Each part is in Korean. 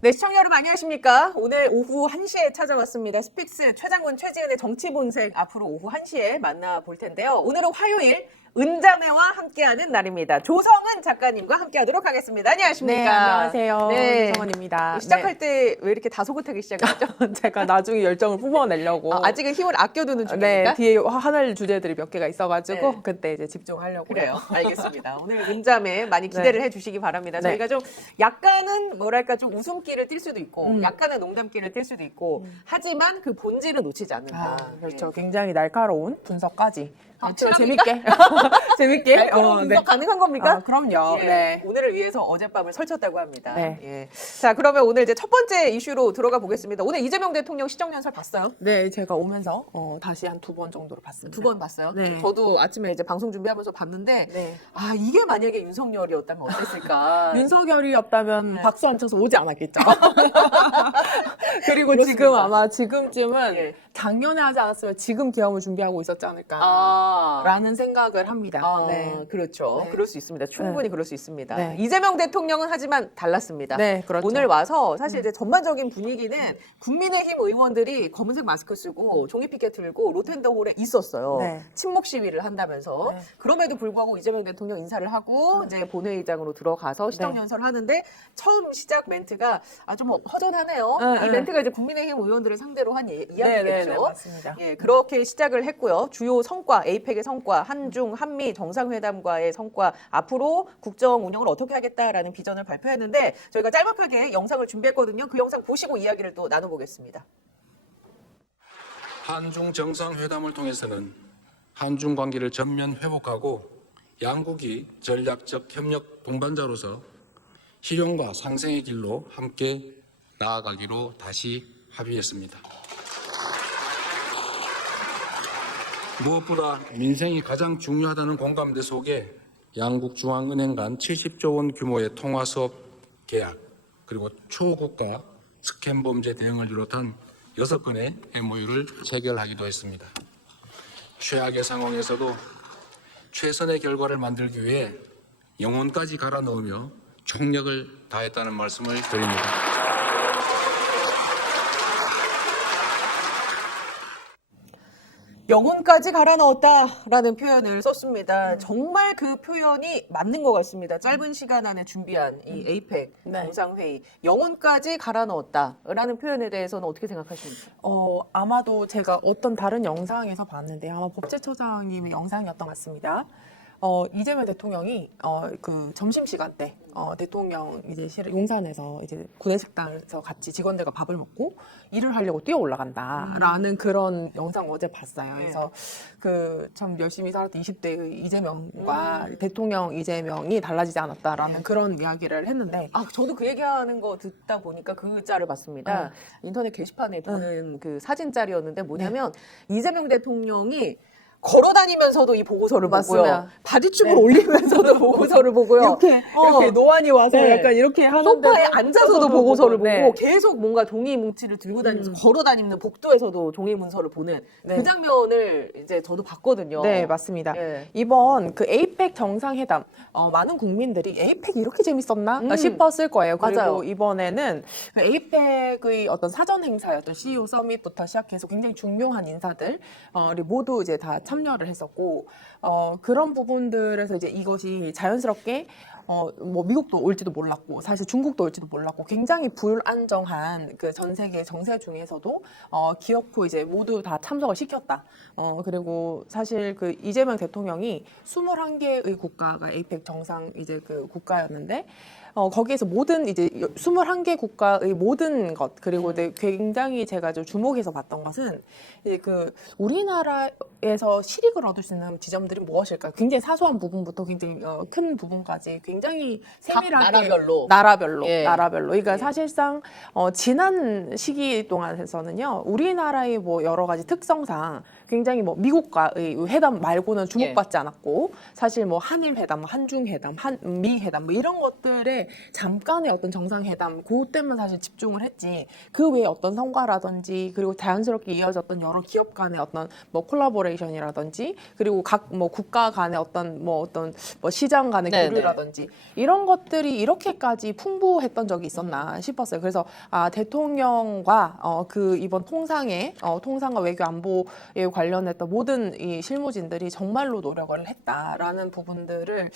네, 시청자 여러분 안녕하십니까? 오늘 오후 1시에 찾아왔습니다. 스픽스 최장군 최지은의 정치본색 앞으로 오후 1시에 만나볼 텐데요. 오늘은 화요일 은자매와 함께하는 날입니다. 조성은 작가님과 함께하도록 하겠습니다. 안녕하십니까? 네, 안녕하세요. 네. 조성원입니다. 시작할 때 왜 이렇게 다소곳하게 시작했죠? 제가 나중에 열정을 뿜어내려고. 아직은 힘을 아껴두는 네, 중입니까? 뒤에 화날 주제들이 몇 개가 있어가지고 네. 그때 이제 집중하려고요. 그래요. 알겠습니다. 오늘 은자매 많이 기대를 해주시기 바랍니다. 네. 저희가 좀 약간은 뭐랄까 좀 웃음기를 띌 수도 있고 약간은 농담기를 뛸 수도 있고 하지만 그 본질은 놓치지 않는다. 그렇죠. 굉장히 날카로운 분석까지. 아, 재밌게. 재밌게. 날카로운 분석 가능한 겁니까? 아, 그럼요. 예, 네. 오늘을 위해서 어젯밤을 설쳤다고 합니다. 네. 예. 자, 그러면 오늘 이제 첫 번째 이슈로 들어가 보겠습니다. 오늘 이재명 대통령 시정연설 봤어요? 네, 제가 오면서 다시 한 2번 정도로 봤습니다. 2번 봤어요? 네. 저도 아침에 이제 방송 준비하면서 봤는데 네. 아, 이게 만약에 윤석열이었다면 어땠을까? 윤석열이었다면 네. 박수 안 쳐서 오지 않았겠죠. 그리고 그렇습니다. 지금 아마 지금쯤은 예. 작년에 하지 않았으면 지금 기염을 준비하고 있었지 않을까. 아, 라는 생각을 합니다. 네, 그렇죠. 네. 그럴 수 있습니다. 충분히 그럴 수 있습니다. 네. 이재명 대통령은 하지만 달랐습니다. 네, 그렇죠. 오늘 와서 사실 이제 전반적인 분위기는 국민의힘 의원들이 검은색 마스크 쓰고 종이 피켓 들고 로텐더홀에 있었어요. 네. 침묵 시위를 한다면서 네. 그럼에도 불구하고 이재명 대통령 인사를 하고 이제 본회의장으로 들어가서 시정연설을 하는데 처음 시작 멘트가 아주 뭐 허전하네요. 네, 이 네. 멘트가 이제 국민의힘 의원들을 상대로 한 이야기겠죠. 네, 맞습니다. 예, 그렇게 시작을 했고요. 주요 성과, 에이펙의 성과, 한중, 한미 정상회담과의 성과, 앞으로 국정 운영을 어떻게 하겠다라는 비전을 발표했는데 저희가 짤막하게 영상을 준비했거든요. 그 영상 보시고 이야기를 또 나눠보겠습니다. 한중 정상회담을 통해서는 한중 관계를 전면 회복하고 양국이 전략적 협력 동반자로서 실용과 상생의 길로 함께 나아가기로 다시 합의했습니다. 무엇보다 민생이 가장 중요하다는 공감대 속에 양국 중앙은행 간 70조 원 규모의 통화수업 계약 그리고 초국가 스캠 범죄 대응을 비롯한 6건의 MOU를 체결하기도 했습니다. 최악의 상황에서도 최선의 결과를 만들기 위해 영혼까지 갈아 넣으며 총력을 다했다는 말씀을 드립니다. 영혼까지 갈아 넣었다라는 표현을 썼습니다. 정말 그 표현이 맞는 것 같습니다. 짧은 시간 안에 준비한 이 에이펙 네. 정상회의, 영혼까지 갈아 넣었다라는 표현에 대해서는 어떻게 생각하십니까? 아마도 제가 어떤 다른 영상에서 봤는데 아마 법제처장님의 영상이었던 것 같습니다. 이재명 대통령이 그 점심시간 때 대통령 이제 용산에서 이제 구내식당에서 같이 직원들과 밥을 먹고 일을 하려고 뛰어 올라간다라는 그런 영상 어제 봤어요. 그래서 그 참 열심히 살았던 20대의 이재명과 대통령 이재명이 달라지지 않았다라는 그런 이야기를 했는데 아, 저도 그 얘기하는 거 듣다 보니까 그 짤을 봤습니다. 인터넷 게시판에 도는 그 사진 짤이었는데 뭐냐면 이재명 대통령이 걸어 다니면서도 이 보고서를 보고요. 맞습니다. 바디춤을 올리면서도 보고서를 보고요. 이렇게 노안이 와서 네. 약간 이렇게 하는데 소파에 앉아서도 보고서를 네. 보고 계속 뭔가 종이 뭉치를 들고 다니면서 걸어 다니는 복도에서도 종이 문서를 보는 네. 그 장면을 이제 저도 봤거든요. 네, 맞습니다. 예. 이번 그 에이펙 정상회담, 많은 국민들이 에이펙이 이렇게 재밌었나 싶었을 거예요. 그리고 맞아요. 이번에는 그 에이펙의 어떤 사전 행사였던 CEO 서밋부터 시작해서 굉장히 중요한 인사들, 모두 이제 다 참여를 했었고, 그런 부분들에서 이제 이것이 자연스럽게 뭐 미국도 올지도 몰랐고 사실 중국도 올지도 몰랐고 굉장히 불안정한 그 전 세계 정세 중에서도 기어코 이제 모두 다 참석을 시켰다. 그리고 사실 그 이재명 대통령이 21개의 국가가 에이펙 정상 이제 그 국가였는데 거기에서 모든 이제 21개 국가의 모든 것 그리고 굉장히 제가 좀 주목해서 봤던 것은 이제 그 우리나라에서 실익을 얻을 수 있는 지점들이 무엇일까? 굉장히 사소한 부분부터 굉장히 큰 부분까지 굉장히 세밀하게 나라별로. 나라별로. 그러니까 사실상 지난 시기 동안에서는요 우리나라의 뭐 여러 가지 특성상 굉장히 뭐 미국과의 회담 말고는 주목받지 않았고 사실 뭐 한일 회담, 한중 회담, 한미 회담 뭐 이런 것들에 잠깐의 어떤 정상회담 그때만 사실 집중을 했지 그 외에 어떤 성과라든지 그리고 자연스럽게 이어졌던 여러 기업 간의 어떤 뭐 콜라보레이션이라든지 그리고 각 뭐 국가 간의 어떤 뭐 시장 간의 네네. 교류라든지 이런 것들이 이렇게까지 풍부했던 적이 있었나 싶었어요. 그래서 대통령과 그 이번 통상과 외교 안보에 관련했던 모든 이 실무진들이 정말로 노력을 했다라는 부분들을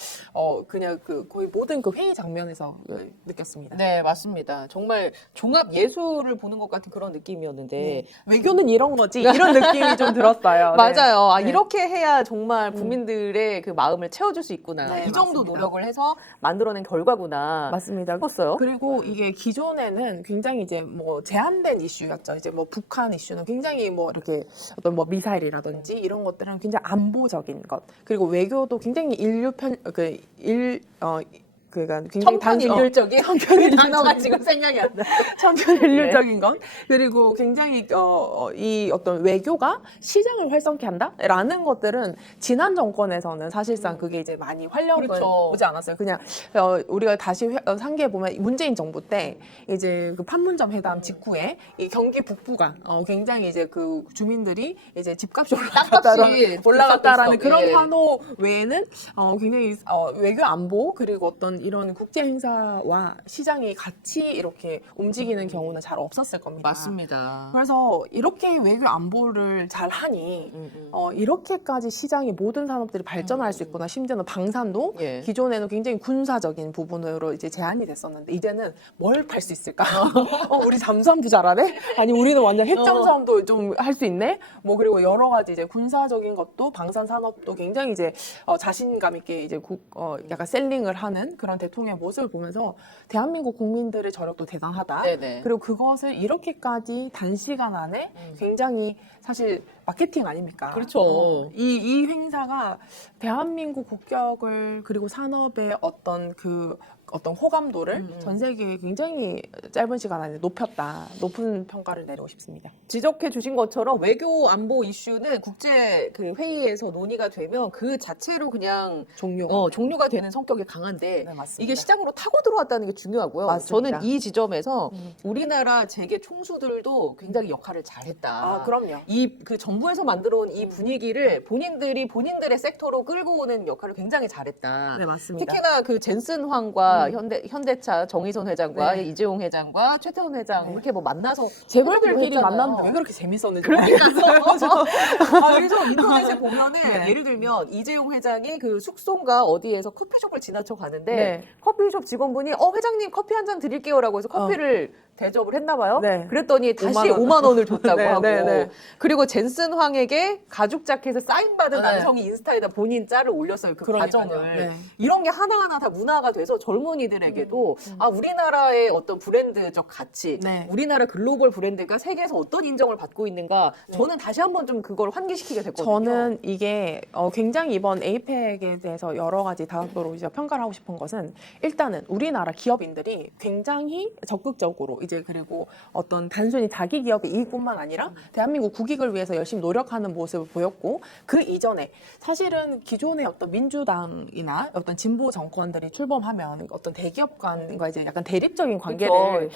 그냥 거의 모든 그 회의 장면에서 느꼈습니다. 네, 맞습니다. 정말 종합 예술을 보는 것 같은 그런 느낌이었는데 외교는 이런 거지 이런 느낌이 좀 들었어요. 네. 맞아요. 네. 이렇게 해야 정말 국민들의 그 마음을 채워줄 수 있구나. 네, 이 정도 맞습니다. 노력을 해서 만들어낸 결과구나. 맞습니다. 싶었어요. 그리고 이게 기존에는 굉장히 이제 뭐 제한된 이슈였죠. 이제 뭐 북한 이슈는 굉장히 뭐 이렇게 어떤 뭐 미사일이라든지 이런 것들은 굉장히 안보적인 것. 그리고 외교도 굉장히 그러니까 굉장히 천편일률적인 단어가 지금 생각이 안 나. 천편일률적인 건 그리고 굉장히 이 어떤 외교가 시장을 활성케 한다라는 것들은 지난 정권에서는 사실상 그게 이제 많이 활력을 그렇죠. 보지 않았어요. 그냥 우리가 다시 상기해 보면 문재인 정부 때 이제 그 판문점 회담 직후에 이 경기 북부가 굉장히 이제 그 주민들이 이제 집값이 올라갔다라는 그런 예. 환호 외에는 굉장히 외교 안보 그리고 어떤 이런 국제 행사와 시장이 같이 이렇게 움직이는 경우는 잘 없었을 겁니다. 맞습니다. 그래서 이렇게 외교 안보를 잘 하니 이렇게까지 시장이 모든 산업들이 발전할 수 있구나. 심지어는 방산도 예. 기존에는 굉장히 군사적인 부분으로 이제 제한이 됐었는데 이제는 뭘 팔 수 있을까? 우리 잠수함도 잘하네? 아니 우리는 완전 핵잠수함도 좀 할 수 있네? 뭐 그리고 여러 가지 이제 군사적인 것도 방산 산업도 굉장히 이제 자신감 있게 이제 약간 셀링을 하는 그런 대통령의 모습을 보면서 대한민국 국민들의 저력도 대단하다. 네네. 그리고 그것을 이렇게까지 단시간 안에 굉장히 사실 마케팅 아닙니까? 그렇죠. 이 행사가 대한민국 국격을 그리고 산업의 어떤 호감도를 전 세계에 굉장히 짧은 시간 안에 높은 평가를 내리고 싶습니다. 지적해 주신 것처럼 외교 안보 이슈는 국제 그 회의에서 논의가 되면 그 자체로 그냥 종료가 되는 성격이 강한데 네, 맞습니다. 이게 시장으로 타고 들어왔다는 게 중요하고요. 맞습니다. 저는 이 지점에서 우리나라 재계 총수들도 굉장히 역할을 잘했다. 그럼요. 그 정부에서 만들어온 이 분위기를 본인들의 섹터로 끌고 오는 역할을 굉장히 잘했다. 네, 맞습니다. 특히나 그 젠슨 황과 현대차 정의선 회장과 네. 이재용 회장과 최태원 회장 네. 이렇게 뭐 만나서 재벌들끼리 했잖아요. 만났는데 왜 그렇게 재밌었는지 그래서 인터넷에 보면은 네. 예를 들면 이재용 회장이 그 숙소인가 어디에서 커피숍을 지나쳐 가는데 네. 커피숍 직원분이 회장님 커피 한 잔 드릴게요라고 해서 커피를 대접을 했나 봐요. 네. 그랬더니 다시 5만 5만 원을 줬다고 네, 하고 네, 네. 그리고 젠슨 황에게 가죽 자켓을 사인 받은 네. 남성이 인스타에다 본인 짤을 올렸어요. 그 그러니까요. 과정을. 네. 이런 게 하나하나 다 문화가 돼서 젊은이들에게도 우리나라의 어떤 브랜드적 가치, 네. 우리나라 글로벌 브랜드가 세계에서 어떤 인정을 받고 있는가 저는 다시 한번 좀 그걸 환기시키게 됐거든요. 저는 이게 굉장히 이번 에이펙에 대해서 여러 가지 다각도로 이제 평가를 하고 싶은 것은 일단은 우리나라 기업인들이 굉장히 적극적으로 이제 그리고 어떤 단순히 자기 기업의 이익뿐만 아니라 대한민국 국익을 위해서 열심히 노력하는 모습을 보였고 그 이전에 사실은 기존의 어떤 민주당이나 어떤 진보 정권들이 출범하면 어떤 대기업간과 이제 약간 대립적인 관계를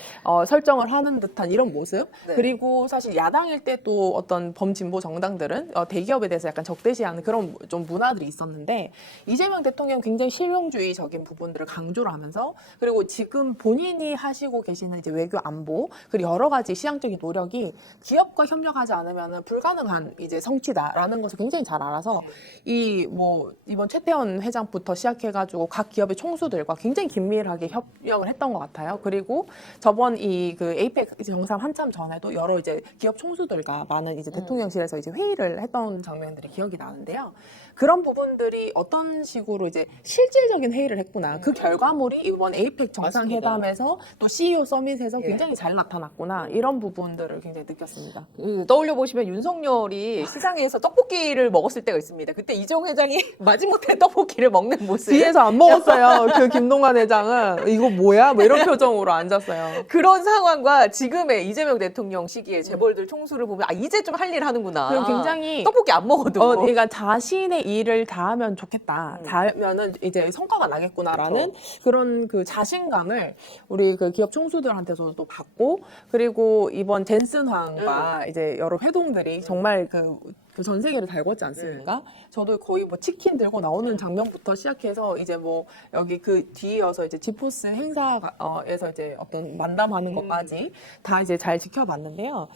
설정을 하는 듯한 이런 모습 네. 그리고 사실 야당일 때 또 어떤 범진보 정당들은 대기업에 대해서 약간 적대시하는 그런 좀 문화들이 있었는데 이재명 대통령 굉장히 실용주의적인 부분들을 강조를 하면서 그리고 지금 본인이 하시고 계시는 이제 외교 안보 그리고 여러 가지 시장적인 노력이 기업과 협력하지 않으면 불가능한 이제 성취다라는 것을 굉장히 잘 알아서 이번 최태원 회장부터 시작해가지고 각 기업의 총수들과 굉장히 긴밀하게 협력을 했던 것 같아요. 그리고 저번 그 에이펙 정상 한참 전에도 여러 이제 기업 총수들과 많은 이제 대통령실에서 이제 회의를 했던 장면들이 기억이 나는데요. 그런 부분들이 어떤 식으로 이제 실질적인 회의를 했구나. 그 결과물이 이번 에이펙 정상회담에서 또 CEO 서밋에서 예. 굉장히 잘 나타났구나. 이런 부분들을 굉장히 느꼈습니다. 떠올려 보시면 윤석열이 시장에서 떡볶이를 먹었을 때가 있습니다. 그때 이재용 회장이 마지못해 떡볶이를 먹는 모습. 뒤에서 안 먹었어요. 그 김동관 회장은 이거 뭐야? 뭐 이런 표정으로 앉았어요. 그런 상황과 지금의 이재명 대통령 시기에 재벌들 총수를 보면 아 이제 좀 할 일 하는구나. 그리고 굉장히 떡볶이 안 먹어도. 그러니까 자신의 일을 다하면 좋겠다. 다하면은 이제 성과가 나겠구나라는 그런 그 자신감을 우리 그 기업 총수들한테서도 받고 그리고 이번 젠슨 황과 이제 여러 회동들이 정말 그 전 세계를 달궜지 않습니까? 저도 거의 뭐 치킨 들고 나오는 장면부터 시작해서 이제 뭐 여기 그 뒤이어서 이제 지포스 행사에서 이제 어떤 만담하는 것까지 다 이제 잘 지켜봤는데요.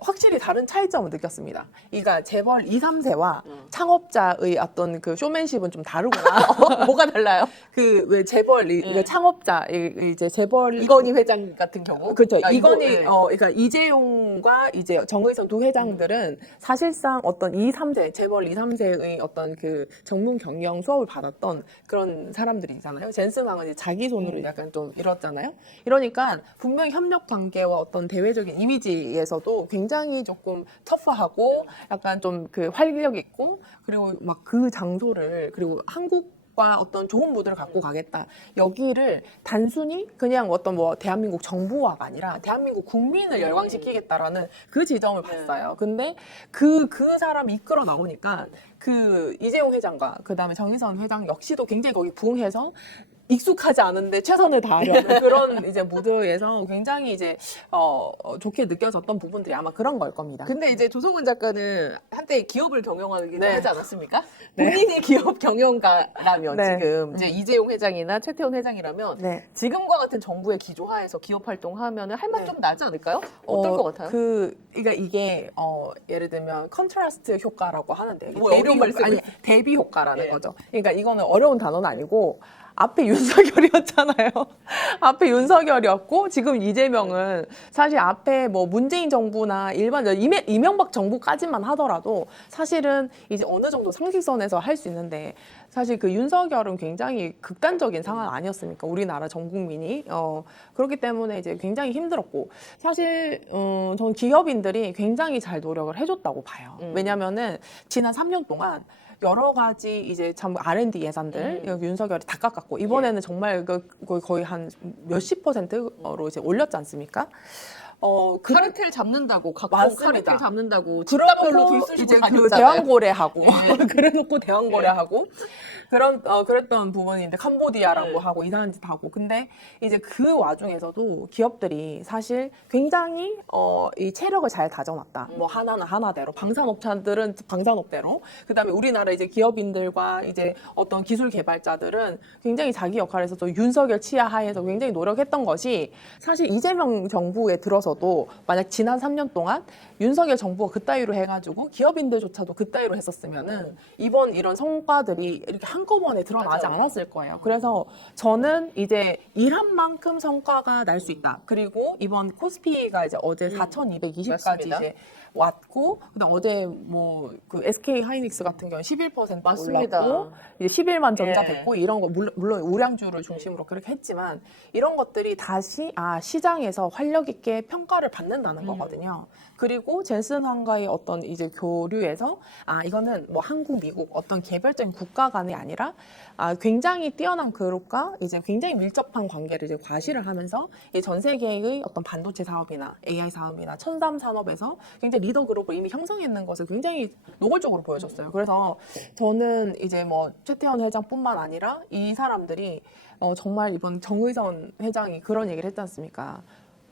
확실히 다른 차이점을 느꼈습니다. 그러니까 재벌 2, 3세와 창업자의 어떤 그 쇼맨십은 좀 다르구나. 뭐가 달라요? 그 왜 재벌 그 창업자 이제 재벌 이건희 회장 같은 경우. 그렇죠. 아, 이건희 그러니까 이재용과 이제 정의선 두 회장들은 사실상 어떤 2, 3세 재벌 2, 3세의 어떤 그 전문 경영 수업을 받았던 그런 사람들이잖아요. 젠슨 황은 이제 자기 손으로 약간 좀 이뤘잖아요. 이러니까 분명히 협력 관계와 어떤 대외적인 이미지에서도 굉장히 조금 터프하고 약간 좀 그 활력 있고 그리고 막 그 장소를 그리고 한국과 어떤 좋은 무드를 갖고 가겠다. 여기를 단순히 그냥 어떤 뭐 대한민국 정부화가 아니라 대한민국 국민을 열광시키겠다라는 그 지점을 봤어요. 근데 그 사람이 이끌어 나오니까 그 이재용 회장과 그 다음에 정의선 회장 역시도 굉장히 거기 부응해서 익숙하지 않은데 최선을 다하려는 그런 이제 무드에서 굉장히 이제 좋게 느껴졌던 부분들이 아마 그런 걸 겁니다. 근데 이제 조성은 작가는 한때 기업을 경영하기도 네. 하지 않았습니까? 본인이 기업 경영가라면 네. 지금 이제 이재용 회장이나 최태원 회장이라면 네. 지금과 같은 정부의 기조하에서 기업 활동하면 할 맛 좀 나지 않을까요? 어떨 것 같아요? 그러니까 이게 예를 들면 컨트라스트 효과라고 하는데 뭐 어려운 말 쓰고 아니 있어요. 대비 효과라는 예. 거죠. 그러니까 이거는 어려운 단어는 아니고 앞에 윤석열이었잖아요. 앞에 윤석열이었고 지금 이재명은 사실 앞에 뭐 문재인 정부나 이명박 정부까지만 하더라도 사실은 이제 어느 정도 상식선에서 할 수 있는데 사실 그 윤석열은 굉장히 극단적인 상황 아니었습니까? 우리나라 전 국민이 그렇기 때문에 이제 굉장히 힘들었고 사실 저는 기업인들이 굉장히 잘 노력을 해줬다고 봐요. 왜냐면은 지난 3년 동안 여러 가지 이제 참 R&D 예산들 윤석열이 다 깎았고 이번에는 정말 거의 한 몇십 %로 이제 올렸지 않습니까? 카르텔 잡는다고 각종 맞습니다. 카르텔 잡는다고 집단별로 그러고 불 쑤시고 이제 그 다녔잖아요. 대왕거래하고 그래놓고 대왕거래하고 그랬던 부분인데 캄보디아라고 하고 이상한 짓 하고 근데 이제 그 와중에서도 기업들이 사실 굉장히 이 체력을 잘 다져놨다. 뭐 하나는 하나대로 방산업자들은 방산업대로 그다음에 우리나라 이제 기업인들과 이제 어떤 기술 개발자들은 굉장히 자기 역할에서 또 윤석열 치하 하에서 굉장히 노력했던 것이 사실 이재명 정부에 들어서도 만약 지난 3년 동안 윤석열 정부가 그따위로 해가지고 기업인들조차도 그따위로 했었으면은 이번 이런 성과들이 이렇게 한꺼번에 드러나지 맞아요. 않았을 거예요. 그래서 저는 이제 일한 만큼 성과가 날 수 있다. 그리고 이번 코스피가 이제 어제 4,220까지 맞습니다. 이제 왔고, 그다음 어제 뭐 그 SK 하이닉스 같은 경우는 11% 맞습니다. 올랐고, 이제 11만 전자 예. 됐고 이런 거 물론 우량주를 중심으로 그렇게 했지만 이런 것들이 다시 시장에서 활력 있게 평가를 받는다는 거거든요. 그리고 젠슨 황과의 어떤 이제 교류에서 이거는 뭐 한국, 미국 어떤 개별적인 국가 간이 아니라 굉장히 뛰어난 그룹과 이제 굉장히 밀접한 관계를 이제 과시를 하면서 이 전 세계의 어떤 반도체 사업이나 AI 사업이나 첨단 산업에서 굉장히 리더 그룹을 이미 형성했는 것을 굉장히 노골적으로 보여줬어요. 그래서 저는 이제 뭐 최태원 회장뿐만 아니라 이 사람들이 정말 이번 정의선 회장이 그런 얘기를 했지 않습니까?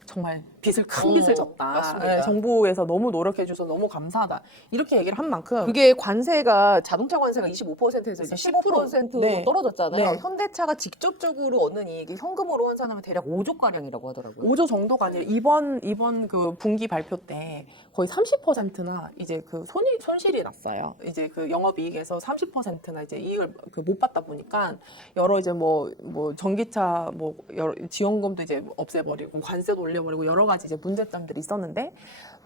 정말 큰 빚을 졌다. 맞습니다. 네, 정부에서 너무 노력해줘서 너무 감사하다. 이렇게 얘기를 한 만큼 그게 관세가 자동차 관세가 25%에서 이제 15%로 네. 떨어졌잖아요. 네. 현대차가 직접적으로 얻는 이익이 현금으로 환산하면 대략 5조 가량이라고 하더라고요. 5조 정도가 아니라 이번 그 분기 발표 때 거의 30%나 이제 그 손실이 났어요. 이제 그 영업이익에서 30%나 이제 이익을 못 받다 보니까 여러 이제 뭐 전기차 뭐 여러 지원금도 이제 없애버리고 관세도 올려버리고 여러 가지 가지 이제 문제점들이 있었는데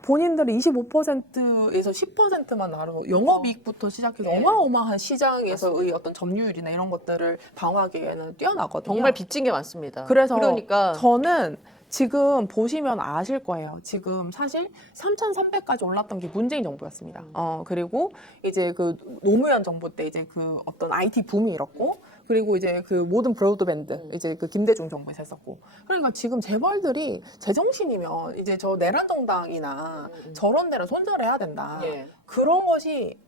본인들이 25%에서 10%만 나로 영업이익부터 시작해서 어마어마한 시장에서의 어떤 점유율이나 이런 것들을 방어하기에는 뛰어나거든요. 정말 빚진 게 많습니다. 그래서 그러니까 저는 지금 보시면 아실 거예요. 지금 사실 3,300까지 올랐던 게 문재인 정부였습니다. 그리고 이제 그 노무현 정부 때 이제 그 어떤 IT 붐이 일었고, 그리고 이제 그 모든 브로드밴드 이제 그 김대중 정부에서 했었고, 그러니까 지금 재벌들이 제정신이면 이제 저 내란 정당이나 저런 데를 손절해야 된다. 예. 그런 것이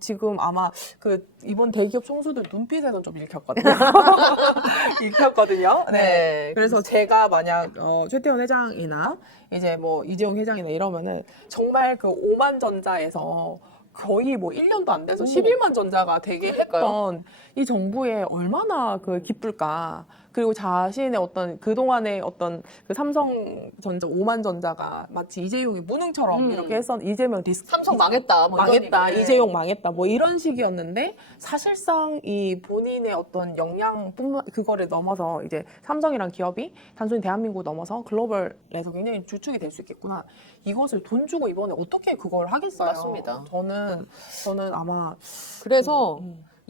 지금 아마 그 이번 대기업 총수들 눈빛에서 좀 읽혔거든요. 읽혔거든요. 네. 그래서 제가 만약 최태원 회장이나 이제 뭐 이재용 회장이나 이러면은 정말 그 5만 전자에서 거의 뭐 1년도 안 돼서 11만 전자가 되게 했던 이 정부에 얼마나 그 기쁠까. 그리고 자신의 어떤 그동안의 어떤 그 삼성전자 5만 전자가 마치 이재용이 무능처럼 이렇게 해서 이재명 리스크 삼성 망했다. 뭐 이런 망했다, 얘기. 이재용 망했다, 뭐 이런 식이었는데 사실상 이 본인의 어떤 역량뿐만 그거를 넘어서 이제 삼성이란 기업이 단순히 대한민국 넘어서 글로벌에서 굉장히 주축이 될 수 있겠구나. 이것을 돈 주고 이번에 어떻게 그걸 하겠어요? 맞습니다. 저는 아마 그래서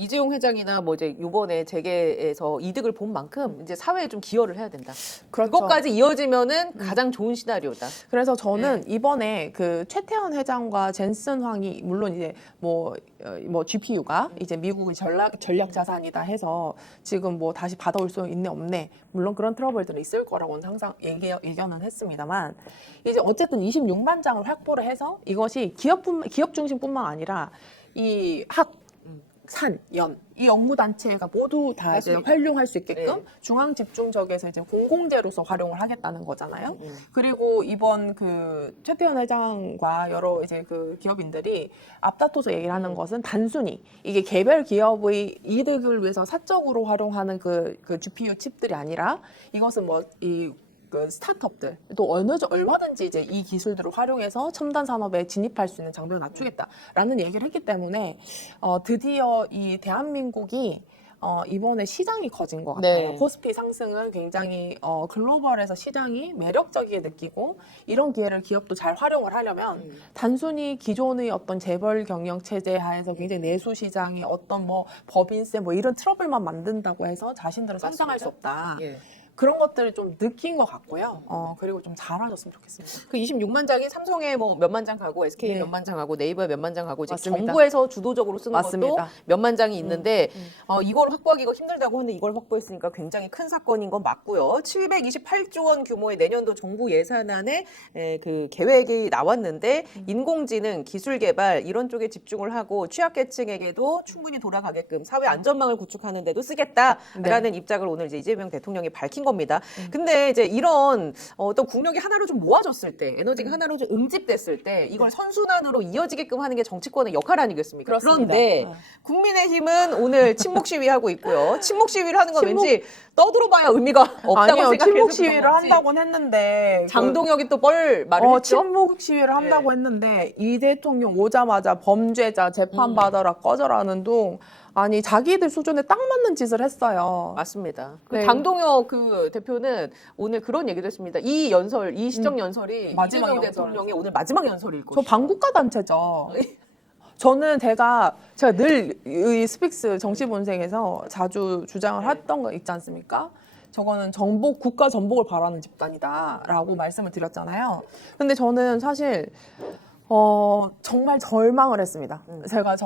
이재용 회장이나 뭐 이제 요번에 재계에서 이득을 본 만큼 이제 사회에 좀 기여를 해야 된다. 그렇죠. 그것까지 이어지면은 가장 좋은 시나리오다. 그래서 저는 이번에 그 최태원 회장과 젠슨 황이 물론 이제 뭐 GPU가 이제 미국의 전략 자산이다 해서 지금 뭐 다시 받아올 수 있네 없네 물론 그런 트러블들은 있을 거라고는 항상 예견은 했습니다만 이제 어쨌든 26만 장을 확보를 해서 이것이 기업 중심뿐만 아니라 이 산, 연, 이 업무단체가 모두 다 이제 맞습니다. 활용할 수 있게끔 네. 중앙집중적에서 이제 공공재로서 활용을 하겠다는 거잖아요. 그리고 이번 그 최태원 회장과 여러 이제 그 기업인들이 앞다퉈서 얘기를 하는 것은 단순히 이게 개별 기업의 이득을 위해서 사적으로 활용하는 그 GPU 칩들이 아니라 이것은 그 스타트업들 또 얼마든지 이제 이 기술들을 활용해서 첨단 산업에 진입할 수 있는 장벽을 낮추겠다라는 얘기를 했기 때문에 드디어 이 대한민국이 이번에 시장이 커진 것 같아요. 네. 코스피 상승은 굉장히 글로벌에서 시장이 매력적이게 느끼고 이런 기회를 기업도 잘 활용을 하려면 단순히 기존의 어떤 재벌 경영 체제 하에서 굉장히 내수 시장이 어떤 뭐 법인세 뭐 이런 트러블만 만든다고 해서 자신들은 성장할 수 없다. 예. 그런 것들을 좀 느낀 것 같고요. 그리고 좀 잘하셨으면 좋겠습니다. 그 26만 장이 삼성에 뭐 몇만 장 가고 SK에 네. 몇만 장 가고 네이버에 몇만 장 가고 이제 맞습니다. 정부에서 주도적으로 쓰는 맞습니다. 것도 몇만 장이 있는데 이걸 확보하기가 힘들다고 하는데 이걸 확보했으니까 굉장히 큰 사건인 건 맞고요. 728조 원 규모의 내년도 정부 예산안에 그 계획이 나왔는데 인공지능, 기술 개발 이런 쪽에 집중을 하고 취약계층에게도 충분히 돌아가게끔 사회 안전망을 구축하는 데도 쓰겠다라는 입장을 오늘 이제 이재명 대통령이 밝힌 겁니다. 근데 이제 이런 어떤 국력이 하나로 좀 모아졌을 때, 에너지가 하나로 좀 응집됐을 때 이걸 선순환으로 이어지게끔 하는 게 정치권의 역할 아니겠습니까? 그렇습니다. 그런데 국민의힘은 오늘 침묵 시위하고 있고요. 침묵 시위를 하는 건 왠지 떠들어봐야 의미가 없다고 아니요, 생각해서 침묵 그런 시위를 건지. 한다고는 했는데 장동혁이 또 뻘 말을 했죠. 침묵 시위를 한다고 했는데 이 대통령 오자마자 범죄자 재판 받아라 꺼져라는 둥 아니 자기들 수준에 딱 맞는 짓을 했어요. 맞습니다. 그 네. 장동혁 그 대표는 오늘 그런 얘기도 했습니다. 이 시정 연설이 마지막 이재명 연설. 대통령의 오늘 마지막 연설일 저 것이다. 반국가 단체죠. 저는 제가 늘 이 스픽스 정치본색에서 자주 주장을 했던 거 있지 않습니까? 저거는 국가 전복을 바라는 집단이다라고 말씀을 드렸잖아요. 근데 저는 사실 정말 절망을 했습니다. 제가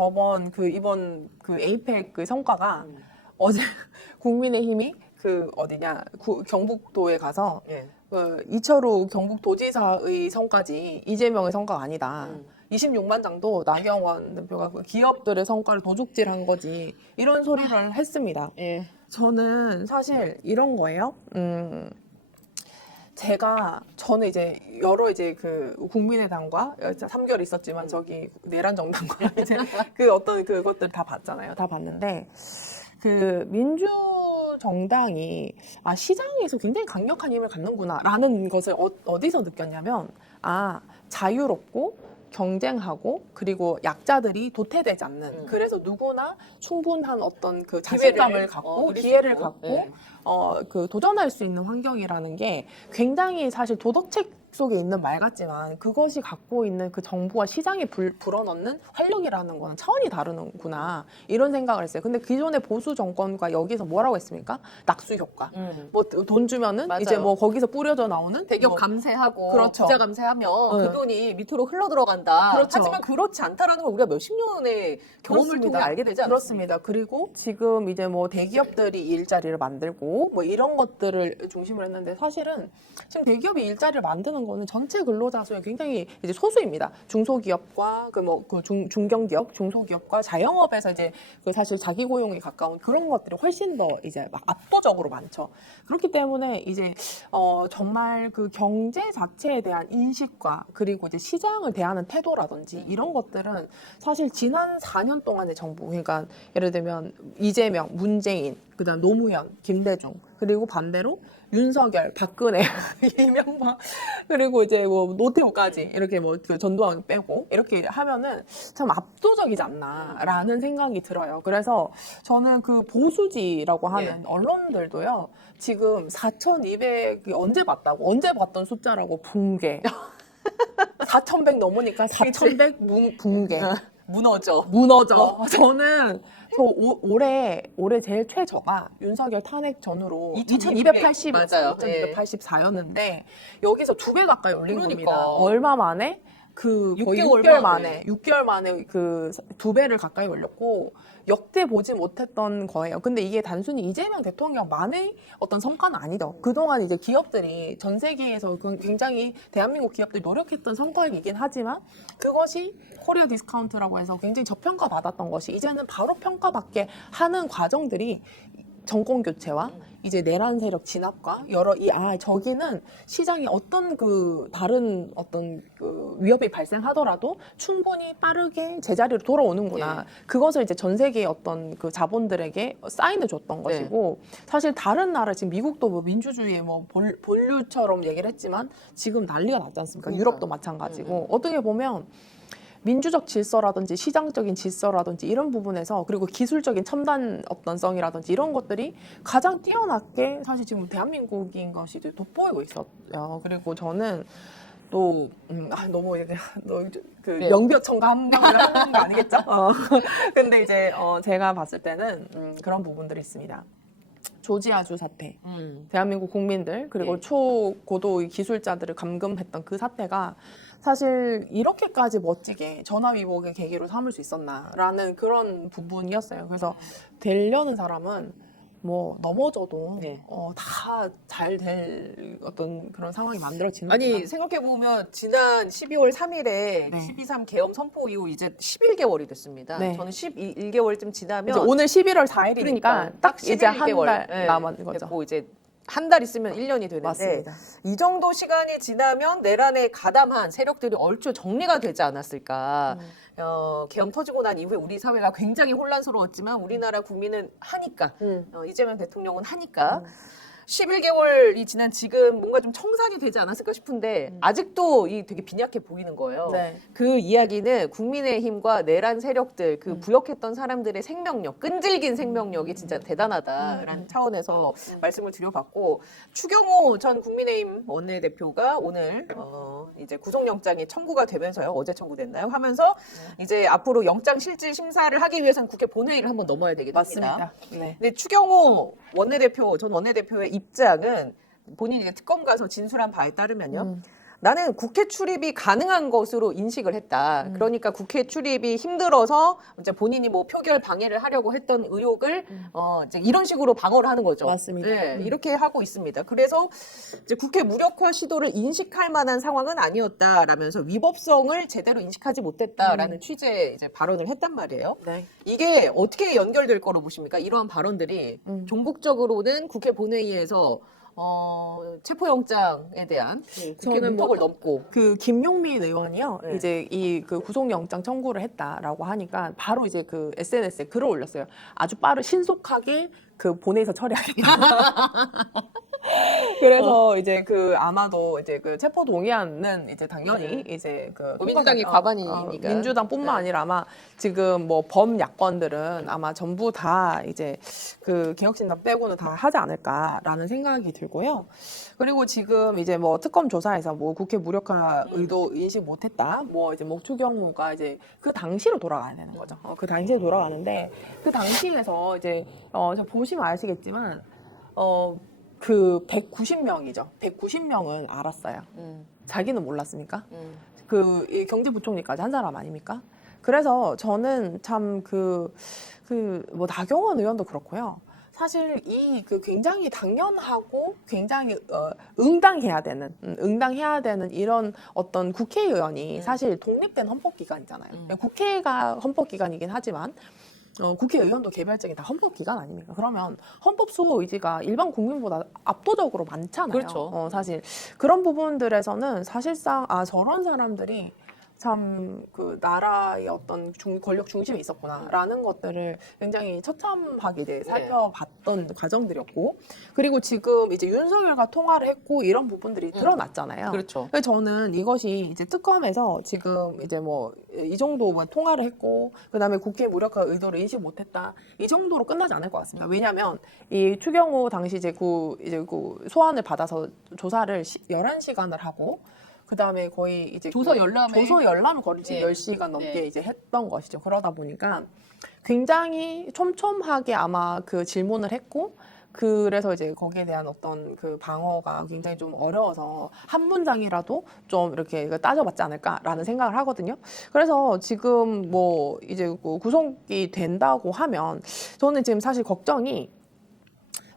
이번 그 에이펙 그 성과가 어제 국민의힘이 경북도에 가서 예. 그 이철우 경북도지사의 성과지 이재명의 성과가 아니다. 26만 장도 나경원 대표가 그 기업들의 성과를 도둑질한 거지 이런 소리를 했습니다. 예. 저는 사실 이런 거예요. 저는 이제 여러 이제 그 국민의당과 3개월 있었지만 저기 내란 정당과 이제 그 어떤 그것들 다 봤잖아요. 다 봤는데 그 민주정당이 시장에서 굉장히 강력한 힘을 갖는구나라는 것을 어디서 느꼈냐면 자유롭고 경쟁하고 그리고 약자들이 도태되지 않는 그래서 누구나 충분한 어떤 그 자신감을 갖고 기회를 갖고 네. 그 도전할 수 있는 환경이라는 게 굉장히 사실 도덕책 속에 있는 말 같지만 그것이 갖고 있는 그 정부와 시장에 불어넣는 활력이라는 거는 차원이 다르구나 이런 생각을 했어요. 근데 기존의 보수 정권과 여기서 뭐라고 했습니까? 낙수 효과. 뭐 돈 주면은 맞아요. 이제 뭐 거기서 뿌려져 나오는 대기업 뭐 감세하고 그렇죠. 부자 감세하면 네. 그 돈이 밑으로 흘러 들어간다. 그렇죠. 하지만 그렇지 않다라는 걸 우리가 몇십 년의 경험을 그렇습니다. 통해 알게 되지 않습니까? 그렇습니다. 그리고 지금 이제 뭐 대기업들이 일자리를 만들고 뭐 이런 것들을 중심으로 했는데 사실은 지금 대기업이 일자리를 만드는 거는 전체 근로자 수의 굉장히 이제 소수입니다. 중소기업과 중견기업, 중소기업과 자영업에서 이제 그 사실 자기 고용에 가까운 그런 것들이 훨씬 더 이제 막 압도적으로 많죠. 그렇기 때문에 이제 정말 그 경제 자체에 대한 인식과 그리고 이제 시장을 대하는 태도라든지 이런 것들은 사실 지난 4년 동안의 정부, 그러니까 예를 들면 이재명, 문재인, 그다음 노무현, 김대중, 그리고 반대로 윤석열, 박근혜, 이명박, 그리고 이제 뭐 노태우까지 이렇게 뭐 그 전두환 빼고 이렇게 하면은 참 압도적이지 않나라는 생각이 들어요. 그래서 저는 그 보수지라고 하는 언론들도요, 지금 4,200이 언제 봤던 숫자라고 붕괴. 4,100 넘으니까 4,100 붕괴. 무너져. 저는 올해 제일 최저가 윤석열 탄핵 전후로 2280 맞아요. 2284였는데 여기서 2배 가까이 올린 그러니까. 겁니다. 얼마 만에? 그 거의 6개월 6개월 만에 그 2배를 가까이 올렸고 역대 보지 못했던 거예요. 근데 이게 단순히 이재명 대통령만의 어떤 성과는 아니죠. 그동안 이제 기업들이 전 세계에서 굉장히 대한민국 기업들이 노력했던 성과이긴 하지만 그것이 코리아 디스카운트라고 해서 굉장히 저평가 받았던 것이 이제는 바로 평가받게 하는 과정들이 정권 교체와 이제 내란 세력 진압과 저기는 시장에 어떤 그 다른 어떤 그 위협이 발생하더라도 충분히 빠르게 제자리로 돌아오는구나. 그것을 이제 전 세계의 어떤 그 자본들에게 사인을 줬던 것이고 사실 다른 나라 지금 미국도 뭐 민주주의의 뭐 본류처럼 얘기를 했지만 지금 난리가 났지 않습니까? 유럽도 마찬가지고 어떻게 보면 민주적 질서라든지 시장적인 질서라든지 이런 부분에서 그리고 기술적인 첨단 어떤성이라든지 이런 것들이 가장 뛰어났게 사실 지금 대한민국인 것이 돋보이고 있었요. 그리고 저는 또 너무 이렇게 명비어 첨가하는 거 아니겠죠? 근데 이제 제가 봤을 때는 그런 부분들이 있습니다. 조지아주 사태, 대한민국 국민들 그리고 초고도 기술자들을 감금했던 그 사태가 사실 이렇게까지 멋지게 전화위복의 계기로 삼을 수 있었나라는 그런 부분이었어요. 그래서 되려는 사람은 뭐 넘어져도 다 잘 될 어떤 그런 상황이 만들어지는 아니 생각해보면 지난 12월 3일에 12.3 계엄 선포 이후 이제 11개월이 됐습니다. 네. 저는 11개월쯤 지나면 이제 오늘 11월 4일이니까 그러니까 딱 이제 한 11개월 달 남은 거죠. 됐고 이제 한 달 있으면 1년이 되는데 맞습니다. 이 정도 시간이 지나면 내란에 가담한 세력들이 얼추 정리가 되지 않았을까. 계엄 터지고 난 이후에 우리 사회가 굉장히 혼란스러웠지만 우리나라 국민은 하니까 이재명 대통령은 하니까 11개월이 지난 지금 뭔가 좀 청산이 되지 않았을까 싶은데 아직도 이 되게 빈약해 보이는 거예요. 네. 그 이야기는 국민의힘과 내란 세력들 그 부역했던 사람들의 생명력, 끈질긴 생명력이 진짜 대단하다라는 차원에서 말씀을 드려봤고 추경호 전 국민의힘 원내대표가 오늘 이제 구속영장이 청구가 되면서요. 어제 청구됐나요? 하면서 이제 앞으로 영장 실질 심사를 하기 위해서는 국회 본회의를 한번 넘어야 되겠습니다. 맞습니다. 네. 근데 추경호 전 원내대표의 입장은 본인이 특검 가서 진술한 바에 따르면요. 나는 국회 출입이 가능한 것으로 인식을 했다. 그러니까 국회 출입이 힘들어서 이제 본인이 뭐 표결 방해를 하려고 했던 의혹을 이제 이런 식으로 방어를 하는 거죠. 맞습니다. 네, 이렇게 하고 있습니다. 그래서 이제 국회 무력화 시도를 인식할 만한 상황은 아니었다라면서 위법성을 제대로 인식하지 못했다라는 취지의 이제 발언을 했단 말이에요. 네. 이게 어떻게 연결될 거로 보십니까? 이러한 발언들이 종국적으로는 국회 본회의에서 체포영장에 대한 국회 저는 문턱을 넘고 그 김용민 의원이요. 이제 이 그 구속영장 청구를 했다라고 하니까 바로 이제 그 SNS에 글을 올렸어요. 아주 신속하게 그 본회의에서 처리하겠다. 그래서 이제 그 아마도 이제 그 체포 동의안은 이제 당연히 이제 그 민주당이 과반이니까. 민주당뿐만 네. 아니라 아마 지금 뭐 범야권들은 아마 전부 다 이제 그 개혁신당 빼고는 다 하지 않을까라는 생각이 들고요. 그리고 지금 이제 뭐 특검 조사에서 뭐 국회 무력화 의도 인식 못했다. 뭐 이제 뭐 추경호가 이제 그 당시로 돌아가야 되는 거죠. 그 당시에 돌아가는데 그 당시에서 이제 저 보시면 아시겠지만 그 190명이죠. 190명은 알았어요. 자기는 몰랐습니까? 이 경제부총리까지 한 사람 아닙니까? 그래서 저는 참 뭐 나경원 의원도 그렇고요. 사실 그 굉장히 당연하고 굉장히 응당해야 되는 이런 어떤 국회의원이 사실 독립된 헌법기관이잖아요. 국회가 헌법기관이긴 하지만 국회의원도 개별적인 다 헌법기관 아닙니까? 그러면 헌법 수호 의지가 일반 국민보다 압도적으로 많잖아요. 그렇죠. 사실 그런 부분들에서는 사실상 저런 사람들이 참 그 나라의 어떤 권력 중심에 있었구나라는 것들을 굉장히 처참하게 이제 살펴봤던 과정들이었고, 그리고 지금 이제 윤석열과 통화를 했고 이런 부분들이 드러났잖아요. 그렇죠. 그래서 저는 이것이 이제 특검에서 지금 이제 뭐 이 정도 뭐 통화를 했고 그다음에 국회 무력화 의도를 인식 못했다 이 정도로 끝나지 않을 것 같습니다. 왜냐하면 이 추경호 당시 이제 그 소환을 받아서 조사를 11시간을 하고 그다음에 거의 이제 조서 열람을 거의 네. 10시간 넘게 네. 이제 했던 것이죠. 그러다 보니까 굉장히 촘촘하게 아마 그 질문을 했고 그래서 이제 거기에 대한 어떤 그 방어가 굉장히 좀 어려워서 한 문장이라도 좀 이렇게 따져봤지 않을까라는 생각을 하거든요. 그래서 지금 뭐 이제 구속이 된다고 하면 저는 지금 사실 걱정이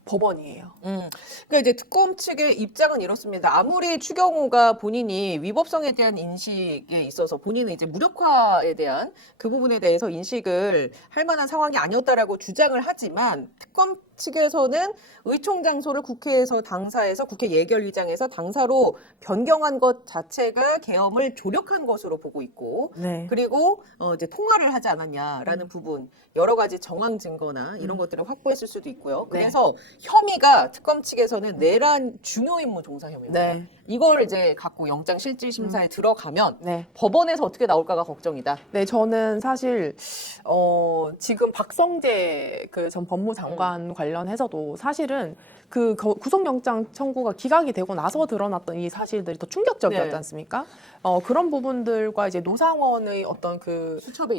법원이에요. 그러니까 이제 특검 측의 입장은 이렇습니다. 아무리 추경호가 본인이 위법성에 대한 인식에 있어서 본인은 이제 무력화에 대한 그 부분에 대해서 인식을 할 만한 상황이 아니었다라고 주장을 하지만 특검 측에서는 의총 장소를 국회에서 당사에서 국회 예결위장에서 당사로 변경한 것 자체가 계엄을 조력한 것으로 보고 있고 네. 그리고 이제 통화를 하지 않았냐라는 부분 여러 가지 정황 증거나 이런 것들을 확보했을 수도 있고요. 네. 그래서 혐의가 특검 측에서는 내란 중요 임무 종사 혐의입니다. 네. 이걸 이제 갖고 영장 실질 심사에 들어가면 네. 법원에서 어떻게 나올까가 걱정이다. 네, 저는 사실 지금 박성재 그 전 법무장관 관련해서도 사실은 그 구속영장 청구가 기각이 되고 나서 드러났던 이 사실들이 더 충격적이었지 네. 않습니까? 그런 부분들과 이제 노상원의 어떤 그 수첩에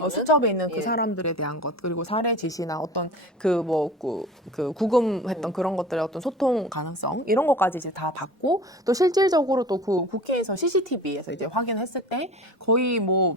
있는 그 예. 사람들에 대한 것 그리고 사례 지시나 어떤 그 구금했던 그런 것들의 어떤 소통 가능성 이런 것까지 이제 다 받고 또 실질적으로 또 그 국회에서 CCTV에서 이제 확인했을 때 거의 뭐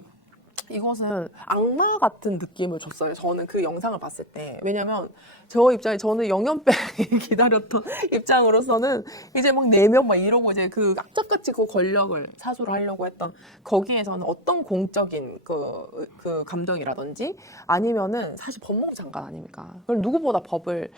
이것은 악마 같은 느낌을 줬어요. 저는 그 영상을 봤을 때. 왜냐면 저 입장에 저는 영연병이 기다렸던 입장으로서는 이제 막 4명 막 이러고 이제 그 악착같이 그 권력을 사수를 하려고 했던 거기에서는 어떤 공적인 그 감정이라든지 아니면은 사실 법무부 장관 아닙니까? 그걸 누구보다 법을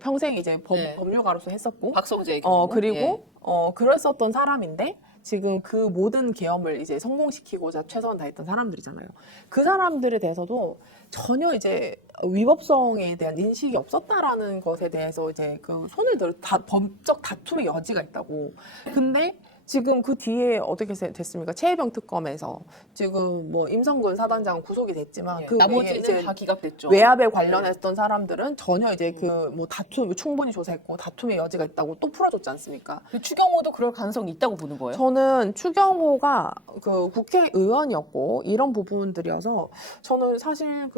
평생 이제 네. 법률가로서 했었고 박성재의 경우. 그리고 예. 그랬었던 사람인데 지금 그 모든 계엄을 이제 성공시키고자 최선을 다했던 사람들이잖아요. 그 사람들에 대해서도 전혀 이제 위법성에 대한 인식이 없었다라는 것에 대해서 이제 그 손을 법적 다툼의 여지가 있다고. 근데 지금 그 뒤에 어떻게 됐습니까? 최혜병 특검에서 지금 뭐 임성근 사단장은 구속이 됐지만 그 외에 나머지는 이제 다 기각됐죠. 외압에 관련했던 사람들은 전혀 이제 그 뭐 다툼 충분히 조사했고 다툼의 여지가 있다고 또 풀어줬지 않습니까? 그 추경호도 그럴 가능성이 있다고 보는 거예요. 저는 추경호가 그 국회의원이었고 이런 부분들이어서 저는 사실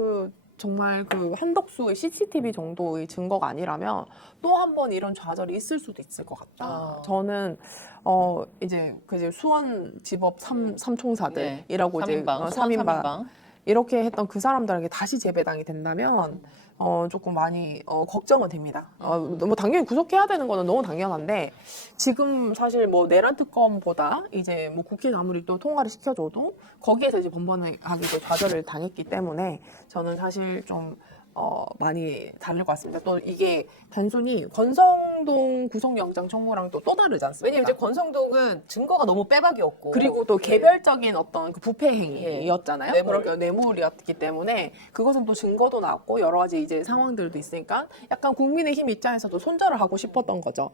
정말 그 한덕수의 CCTV 정도의 증거가 아니라면 또 한 번 이런 좌절이 있을 수도 있을 것 같다. 저는 이제 수원지법 삼총사들이라고 이제 3인방 이렇게 했던 그 사람들에게 다시 재배당이 된다면 조금 많이 걱정은 됩니다. 뭐 당연히 구속해야 되는 거는 너무 당연한데 지금 사실 뭐 내란 특검보다 이제 뭐 국회에서 아무리 또 통과를 시켜줘도 거기에서 이제 번번하게 좌절을 당했기 때문에 저는 사실 좀 많이 다를 것 같습니다. 또 이게 단순히 권성동 권성동 구속영장 청구랑 또 다르지 않습니까? 왜냐면 이제 권성동은 증거가 너무 빼박이었고 그리고 또 개별적인 어떤 그 부패 행위였잖아요. 뇌물. 그런 뇌물이었기 때문에 그것은 또 증거도 나왔고 여러 가지 이제 상황들도 있으니까 약간 국민의힘 입장에서도 손절을 하고 싶었던 거죠.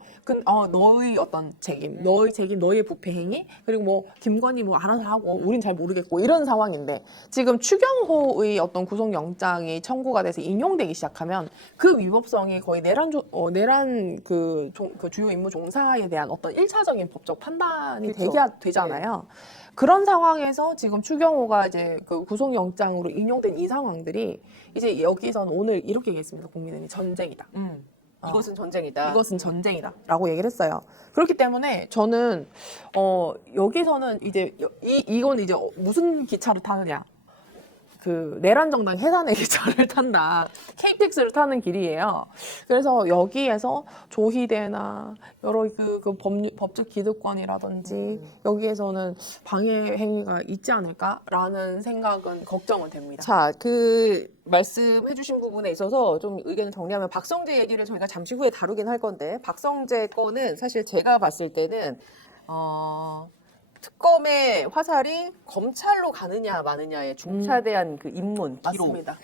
너의 어떤 책임, 너의 부패 행위, 그리고 뭐 김건희 뭐 알아서 하고 우린 잘 모르겠고 이런 상황인데 지금 추경호의 어떤 구속영장이 청구가 돼서 인용되기 시작하면 그 위법성이 거의 내란 그 주요 임무 종사에 대한 어떤 1차적인 법적 판단이 그렇죠. 되잖아요. 그런 상황에서 지금 추경호가 이제 그 구속영장으로 인용된 이 상황들이 이제 여기서는 오늘 이렇게 얘기했습니다. 국민의힘이 전쟁이다. 이것은 전쟁이다. 이것은 전쟁이다라고 얘기를 했어요. 그렇기 때문에 저는 여기서는 이제 이건 이제 무슨 기차를 타느냐? 그 내란 정당 해산의 기차를 탄다. KTX를 타는 길이에요. 그래서 여기에서 조희대나 여러 법적 기득권이라든지 여기에서는 방해 행위가 있지 않을까라는 생각은 걱정은 됩니다. 자, 그 말씀해주신 부분에 있어서 좀 의견을 정리하면 박성재 얘기를 저희가 잠시 후에 다루긴 할 건데 박성재 거는 사실 제가 봤을 때는 특검의 화살이 검찰로 가느냐 마느냐의 중차대한 그 입문 기록, 맞습니다.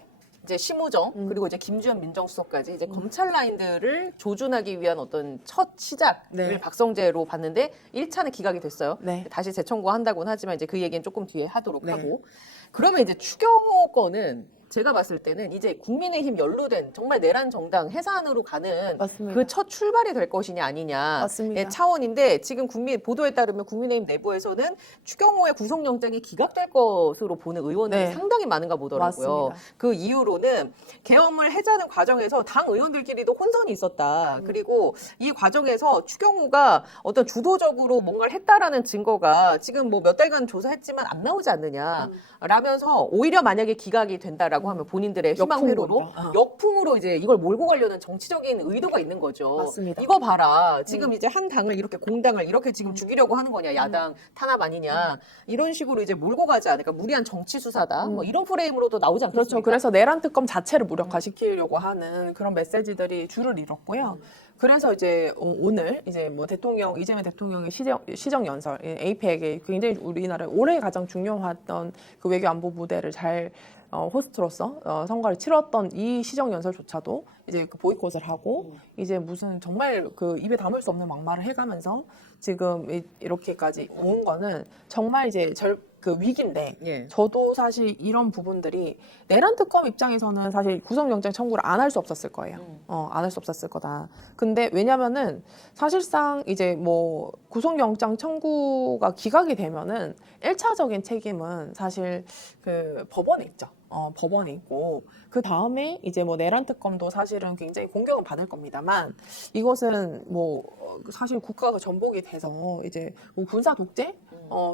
이제 심우정 그리고 이제 김주현 민정수석까지 이제 검찰 라인들을 조준하기 위한 어떤 첫 시작을 네. 박성재로 봤는데 1차는 기각이 됐어요. 네. 다시 재청구한다고는 하지만 이제 그 얘기는 조금 뒤에 하도록 네. 하고 그러면 이제 추경호 거는 제가 봤을 때는 이제 국민의힘 연루된 정말 내란 정당 해산으로 가는 맞습니다. 그 첫 출발이 될 것이냐 아니냐의 맞습니다. 차원인데 지금 보도에 따르면 국민의힘 내부에서는 추경호의 구속영장이 기각될 것으로 보는 의원들이 네. 상당히 많은가 보더라고요. 맞습니다. 그 이유로는 계엄을 해자는 과정에서 당 의원들끼리도 혼선이 있었다. 그리고 이 과정에서 추경호가 어떤 주도적으로 뭔가를 했다라는 증거가 지금 뭐 몇 달간 조사했지만 안 나오지 않느냐. 라면서 오히려 만약에 기각이 된다라고 하면 본인들의 희망 회로로 역풍으로. 역풍으로 이제 이걸 몰고 가려는 정치적인 의도가 있는 거죠. 맞습니다. 이거 봐라. 지금 이제 한 당을 이렇게 공당을 이렇게 지금 죽이려고 하는 거냐. 야당 탄압 아니냐. 이런 식으로 이제 몰고 가지 않을까. 무리한 정치 수사다. 뭐 이런 프레임으로도 나오지 않겠습니까? 그렇죠. 그래서 내란 특검 자체를 무력화시키려고 하는 그런 메시지들이 줄을 이뤘고요. 그래서 이제 오늘 이제 뭐 이재명 대통령의 시정 연설, APEC에 굉장히 우리나라에 올해 가장 중요했던 그 외교 안보 무대를 잘 호스트로서 선거를 치렀던 이 시정 연설조차도 이제 그 보이콧을 하고 이제 무슨 정말 그 입에 담을 수 없는 막말을 해가면서 지금 이렇게까지 온 거는 정말 이제 그 위기인데 예. 저도 사실 이런 부분들이 내란 특검 입장에서는 사실 구속영장 청구를 안 할 수 없었을 거예요. 안 할 수 없었을 거다. 근데 왜냐면은 사실상 이제 뭐 구속영장 청구가 기각이 되면은 1차적인 책임은 사실 그 법원에 있죠. 법원에 있고 그 다음에 이제 뭐 내란 특검도 사실은 굉장히 공격은 받을 겁니다만 이것은 뭐 사실 국가가 전복이 돼서 이제 뭐 군사 독재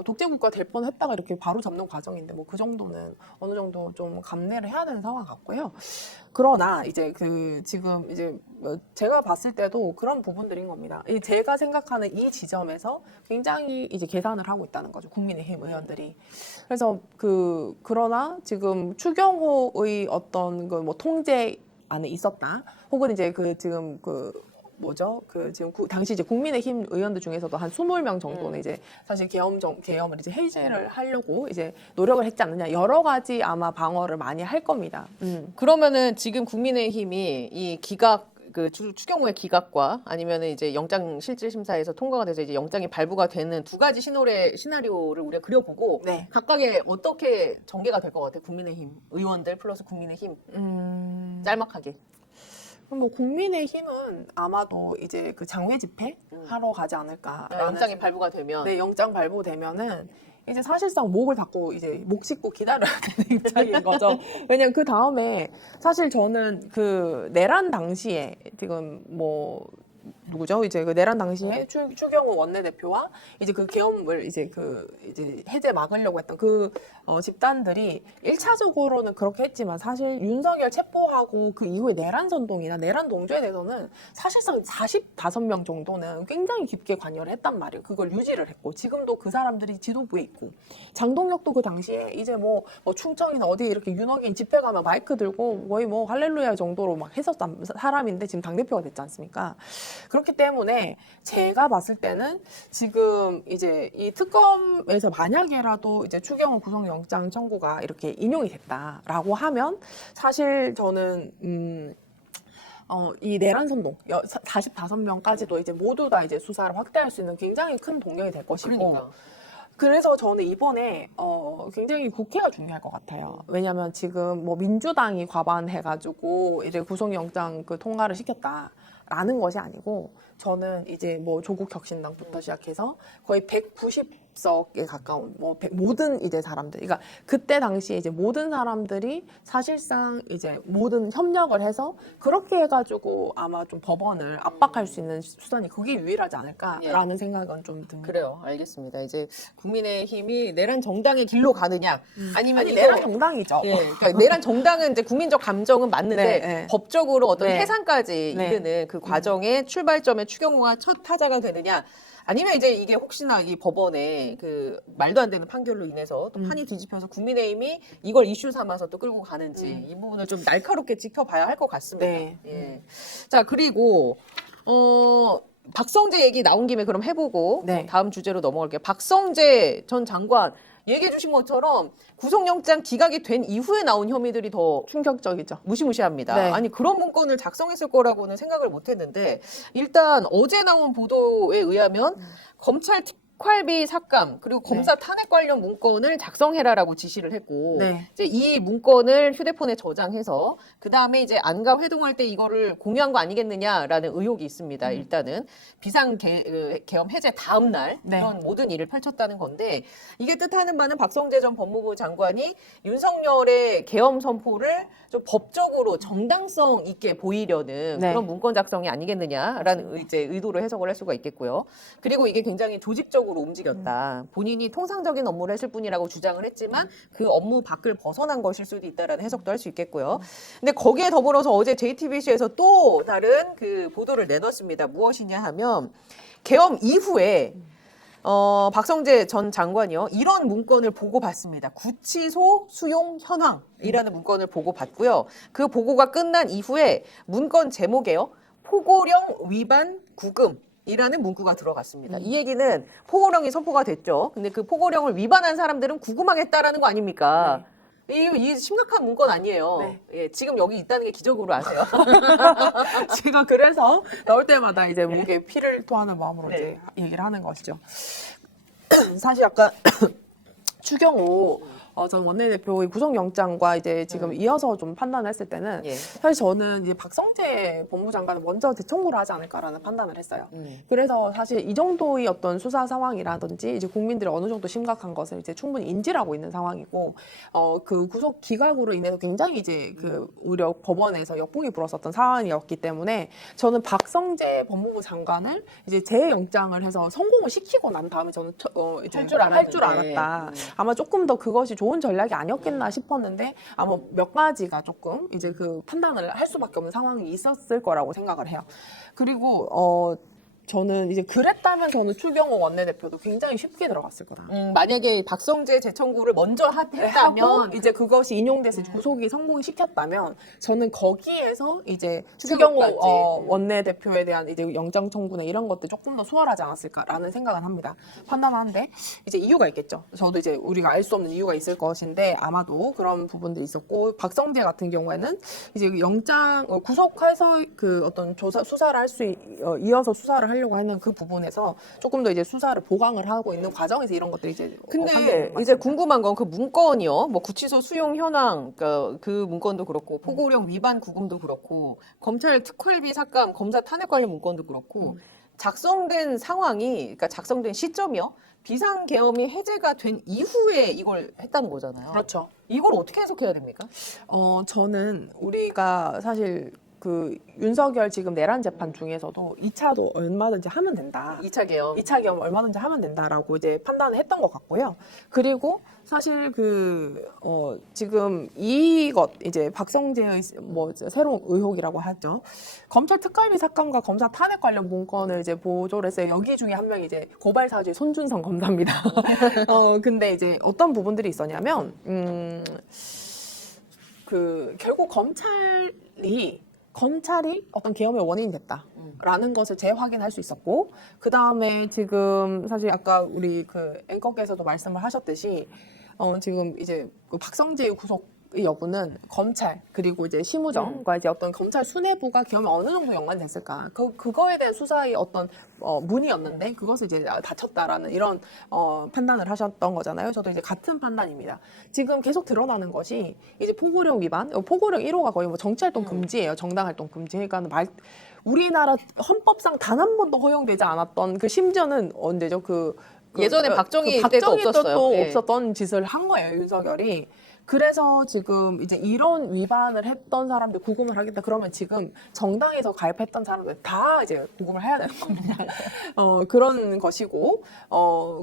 독재 국가 될 뻔했다가 이렇게 바로 잡는 과정인데 뭐 그 정도는 어느 정도 좀 감내를 해야 되는 상황 같고요. 그러나 이제 그 지금 이제 제가 봤을 때도 그런 부분들인 겁니다. 제가 생각하는 이 지점에서 굉장히 이제 계산을 하고 있다는 거죠. 국민의힘 의원들이. 그래서 그러나 지금 추경호의 어떤 그 뭐 통제 안에 있었다. 혹은 이제 지금 지금 당시 이제 국민의힘 의원들 중에서도 한 20명 정도는 이제 사실 계엄을 이제 해제를 하려고 이제 노력을 했지 않느냐. 여러 가지 아마 방어를 많이 할 겁니다. 그러면은 지금 국민의힘이 이 기각 추경호의 기각과 아니면은 이제 영장 실질 심사에서 통과가 돼서 이제 영장이 발부가 되는 두 가지 시나리오를 우리가 그려보고 네. 각각의 어떻게 전개가 될 것 같아요? 국민의힘 의원들 플러스 국민의힘 짤막하게. 그럼 뭐 국민의힘은 아마도 이제 그 장외 집회 하러 가지 않을까. 영장이 발부가 되면 네, 영장 발부되면은 이제 사실상 목을 닫고 이제 목 씻고 기다려야 되는 입장인 거죠. 왜냐면 그 다음에 사실 저는 그 내란 당시에 지금 뭐 누구죠? 이제 그 내란 당시에 추경호 원내대표와 이제 그 계엄을 이제 해제 막으려고 했던 집단들이 1차적으로는 그렇게 했지만 사실 윤석열 체포하고 그 이후에 내란 선동이나 내란 동조에 대해서는 사실상 45명 정도는 굉장히 깊게 관여를 했단 말이에요. 그걸 유지를 했고 지금도 그 사람들이 지도부에 있고 장동혁도 그 당시에 이제 뭐 충청이나 어디 이렇게 윤호긴 집회 가면 마이크 들고 거의 뭐 할렐루야 정도로 막 했었던 사람인데 지금 당대표가 됐지 않습니까? 그렇기 때문에 제가 봤을 때는 지금 이제 이 특검에서 만약에라도 이제 추경호 구속영장 청구가 이렇게 인용이 됐다라고 하면 사실 저는 이 내란 선동 45명까지도 이제 모두 다 이제 수사를 확대할 수 있는 굉장히 큰 동력이 될 것이고. 그러니까. 그래서 저는 이번에 굉장히 국회가 중요할 것 같아요. 왜냐하면 지금 뭐 민주당이 과반해가지고 이제 구속영장 그 통과를 시켰다라는 것이 아니고 저는 이제 뭐 조국 혁신당부터 시작해서 거의 190석에 가까운 뭐 모든 이제 사람들, 그러니까 그때 당시에 이제 모든 사람들이 사실상 이제 모든 협력을 해서 그렇게 해가지고 아마 좀 법원을 압박할 수 있는 수단이 그게 유일하지 않을까라는 생각은 좀 듭니다. 그래요. 알겠습니다. 이제 국민의힘이 내란 정당의 길로 가느냐, 아니면 아니 이거- 내란 정당이죠. 예, 그러니까 내란 정당은 이제 국민적 감정은 맞는데 네, 네. 법적으로 어떤 네. 해산까지 네. 이르는 그 과정의 출발점에 추경호가 첫 타자가 되느냐, 아니면 이제 이게 혹시나 이 법원의 그 말도 안 되는 판결로 인해서 또 판이 뒤집혀서 국민의힘이 이걸 이슈 삼아서 또 끌고 가는지 이 부분을 좀 날카롭게 지켜봐야 할 것 같습니다. 네. 예. 자, 그리고 박성재 얘기 나온 김에 그럼 해보고 네. 다음 주제로 넘어갈게요. 박성재 전 장관 얘기해 주신 것처럼 구속영장 기각이 된 이후에 나온 혐의들이 더 충격적이죠. 무시무시합니다. 네. 아니 그런 문건을 작성했을 거라고는 생각을 못했는데 일단 어제 나온 보도에 의하면 검찰 특활비 삭감 그리고 검사 탄핵 관련 문건을 작성해라라고 지시를 했고 네. 이제 이 문건을 휴대폰에 저장해서 그 다음에 이제 안가 회동할 때 이거를 공유한 거 아니겠느냐라는 의혹이 있습니다. 일단은 비상계엄 해제 다음 날 네. 이런 모든 일을 펼쳤다는 건데 이게 뜻하는 바는 박성재 전 법무부 장관이 윤석열의 계엄 선포를 좀 법적으로 정당성 있게 보이려는 네. 그런 문건 작성이 아니겠느냐라는 이제 의도로 해석을 할 수가 있겠고요. 그리고 이게 굉장히 조직적으로 움직였다. 본인이 통상적인 업무를 했을 뿐이라고 주장을 했지만 그 업무 밖을 벗어난 것일 수도 있다라는 해석도 할 수 있겠고요. 근데 거기에 더불어서 어제 JTBC에서 또 다른 그 보도를 내놨습니다. 무엇이냐 하면 계엄 이후에 박성재 전 장관이요. 이런 문건을 보고받습니다. 구치소 수용 현황이라는 문건을 보고받고요. 그 보고가 끝난 이후에 문건 제목에요. 포고령 위반 구금. 이라는 문구가 들어갔습니다. 이 얘기는 포고령이 선포가 됐죠. 근데 그 포고령을 위반한 사람들은 구금하겠다라는 거 아닙니까? 이 심각한 문건 아니에요. 네. 예, 지금 여기 있다는 게 기적으로 아세요? 제가 그래서 나올 때마다 이제 목에 피를 토하는 마음으로 네. 이제 얘기를 하는 것이죠. 사실 약간 추경호 전 원내대표의 구속영장과 이제 지금 이어서 좀 판단을 했을 때는 예. 사실 저는 이제 박성재 법무장관은 먼저 재청구를 하지 않을까라는 판단을 했어요. 그래서 사실 이 정도의 어떤 수사 상황이라든지 이제 국민들이 어느 정도 심각한 것을 이제 충분히 인지를 하고 있는 상황이고 그 구속 기각으로 인해서 굉장히 이제 그 오히려 법원에서 역풍이 불었었던 상황이었기 때문에 저는 박성재 법무부 장관을 이제 재영장을 해서 성공을 시키고 난 다음에 저는 이제 할줄 할 줄 알았는데. 알았다. 아마 조금 더 그것이 좋은 전략이 아니었겠나 싶었는데 아마 몇 가지가 조금 이제 그 판단을 할 수밖에 없는 상황이 있었을 거라고 생각을 해요. 그리고 저는 이제 그랬다면 저는 추경호 원내대표도 굉장히 쉽게 들어갔을 거다. 만약에 박성재 재청구를 먼저 하고 했다면 이제 그것이 인용돼서 구속이 성공시켰다면 저는 거기에서 이제 추경호 추경호까지. 원내대표에 대한 이제 영장 청구나 이런 것들 조금 더 수월하지 않았을까라는 생각은 합니다. 판단하는데 이제 이유가 있겠죠. 저도 이제 우리가 알 수 없는 이유가 있을 것인데 아마도 그런 부분들이 있었고 박성재 같은 경우에는 이제 영장 구속해서 그 어떤 수사를 할 수 이어서 수사를 하려고 하는 그 부분에서 조금 더 이제 수사를 보강을 하고 있는 과정에서 이런 것들이 이제 근데 판명이 이제 맞습니다. 궁금한 건 그 문건이요. 뭐 구치소 수용 현황 그 문건도 그렇고 포고령 위반 구금도 그렇고 검찰 특활비 삭감 검사 탄핵 관련 문건도 그렇고 작성된 상황이 그러니까 작성된 시점이요. 비상계엄이 해제가 된 이후에 이걸 했다는 거잖아요. 그렇죠. 이걸 어떻게 해석해야 됩니까? 저는 우리가 사실 그 윤석열 지금 내란 재판 중에서도 2차도 얼마든지 하면 된다. 2차 계엄. 2차 계엄 얼마든지 하면 된다라고 이제 판단을 했던 것 같고요. 그리고 사실 지금 이것 이제 박성재의 뭐 새로운 의혹이라고 하죠. 검찰 특활비 삭감과 검사 탄핵 관련 문건을 이제 보조를 했어요. 여기 중에 한 명이 이제 고발 사주의 손준성 검사입니다. 근데 이제 어떤 부분들이 있었냐면 결국 검찰이 검찰이 어떤 계엄의 원인이 됐다라는 것을 재확인할 수 있었고, 그 다음에 지금 사실 아까 우리 그 앵커께서도 말씀을 하셨듯이 지금 이제 그 박성재의 구속의 여부는 검찰 그리고 이제 심우정과 이제 어떤 검찰 수뇌부가 계엄에 어느 정도 연관됐을까, 그거에 대한 수사의 어떤 문이었는데 그것을 이제 다쳤다라는 이런 판단을 하셨던 거잖아요. 저도 이제 같은 판단입니다. 지금 계속 드러나는 것이 이제 포고령 위반, 포고령 1호가 거의 뭐 정치활동 금지예요. 정당활동 금지. 그러니까 우리나라 헌법상 단 한 번도 허용되지 않았던, 그 심지어는 언제죠? 예전에 박정희 때도 박정희 없었어요. 때도 예. 없었던 짓을 한 거예요, 윤석열이. 그래서 지금 이제 이런 위반을 했던 사람들 구금을 하겠다 그러면 지금 정당에서 가입했던 사람들 다 이제 구금을 해야 되는 겁니다. 그런 것이고.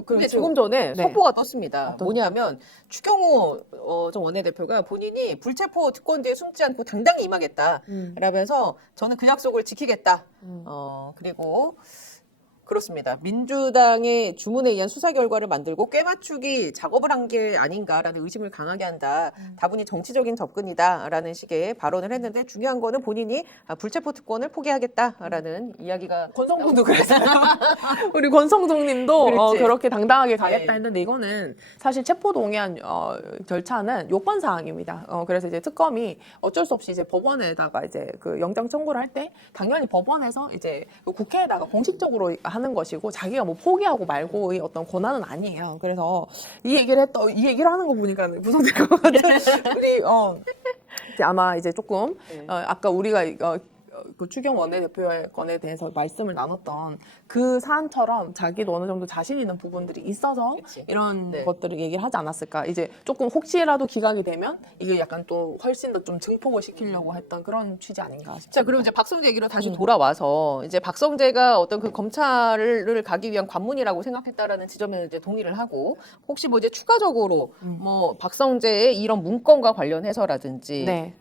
근데 조금 전에 네. 속보가 떴습니다. 어떤- 뭐냐면 추경호 전 원내대표가 본인이 불체포 특권제에 숨지 않고 당당히 임하겠다. 라면서 저는 그 약속을 지키겠다. 그리고 그렇습니다. 민주당의 주문에 의한 수사 결과를 만들고 꿰맞추기 작업을 한 게 아닌가라는 의심을 강하게 한다. 다분히 정치적인 접근이다라는 식의 발언을 했는데 중요한 거는 본인이 불체포 특권을 포기하겠다라는 이야기가 권성동도 그랬어요. 우리 권성동님도 그랬지. 그렇게 당당하게 가겠다 네. 했는데, 이거는 사실 체포동의안 절차는 요건 사항입니다. 그래서 이제 특검이 어쩔 수 없이 이제 법원에다가 이제 그 영장 청구를 할 때 당연히 법원에서 이제 그 국회에다가 공식적으로 하는 것이고, 자기가 뭐 포기하고 말고의 어떤 권한은 아니에요. 그래서 이 얘기를 하는 거 보니까 구성될 것 같아요. 우리 이제 아마 이제 조금 네. 아까 우리가 그 추경 원내대표의 건에 대해서 말씀을 나눴던 그 사안처럼 자기도 어느 정도 자신 있는 부분들이 있어서 그치. 이런 네. 것들을 얘기를 하지 않았을까. 이제 조금 혹시라도 기각이 되면 이게 약간 또 훨씬 더 좀 증폭을 시키려고 했던 그런 취지 아닌가 싶습니다. 자, 그리고 이제 박성재 얘기로 다시 돌아와서 이제 박성재가 어떤 그 검찰을 가기 위한 관문이라고 생각했다라는 지점에는 이제 동의를 하고, 혹시 뭐 이제 추가적으로 뭐 박성재의 이런 문건과 관련해서라든지 네.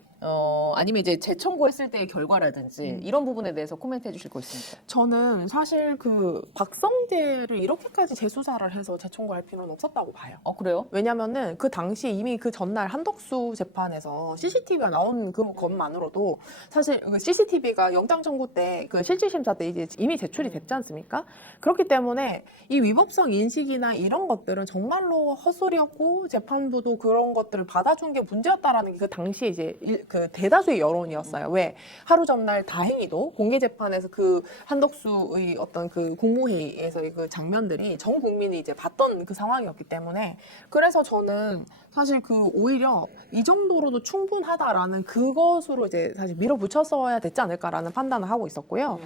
아니면 이제 재청구했을 때의 결과라든지 이런 부분에 대해서 코멘트 해주실 거 있습니까? 저는 사실 그 박성재를 이렇게까지 재수사를 해서 재청구할 필요는 없었다고 봐요. 그래요? 왜냐면은 그 당시 이미 그 전날 한덕수 재판에서 CCTV가 나온 것만으로도 사실 그 CCTV가 영장 청구 때 그 실질심사 때 이제 이미 제출이 됐지 않습니까? 그렇기 때문에 이 위법성 인식이나 이런 것들은 정말로 헛소리였고, 재판부도 그런 것들을 받아준 게 문제였다라는 게 그 당시에 이제 그 대다수의 여론이었어요. 왜? 하루 전날 다행히도 공개 재판에서 그 한덕수의 어떤 그 국무회의에서의 그 장면들이 전 국민이 이제 봤던 그 상황이었기 때문에, 그래서 저는 사실 그 오히려 이 정도로도 충분하다라는 그것으로 이제 사실 밀어붙였어야 됐지 않을까라는 판단을 하고 있었고요.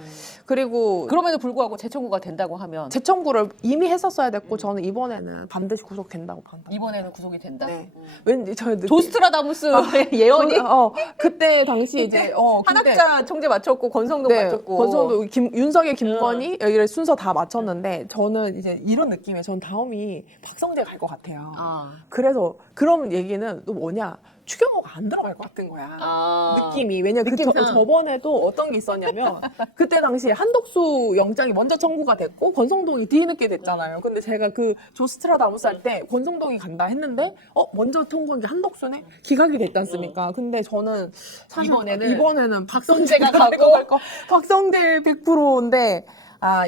그리고 그럼에도 불구하고 재청구가 된다고 하면 재청구를 이미 했었어야 됐고, 저는 이번에는 반드시 구속된다고 판단. 이번에는 구속이 된다. 네. 왠지 저 조스트라다무스의 예언이 그때 당시 이제 근데 한학자 총재 맞췄고 권성동 네, 맞췄고 권성도 윤석열, 김건희 여기를 순서 다 맞췄는데, 저는 이제 이런 느낌에 전 다음이 박성재 갈 것 같아요. 그래서 그런 얘기는 또 뭐냐, 추경호가 안 들어갈 것 같은 거야. 느낌이. 왜냐면 저번에도 어떤 게 있었냐면 그때 당시에 한덕수 영장이 먼저 청구가 됐고 권성동이 뒤늦게 됐잖아요. 근데 제가 그 조스트라다무스 할 때 권성동이 간다 했는데 먼저 청구한 게 한덕수네? 기각이 됐지 않습니까? 근데 저는 사실 이번에는 박성재가 가고 박성재 100%인데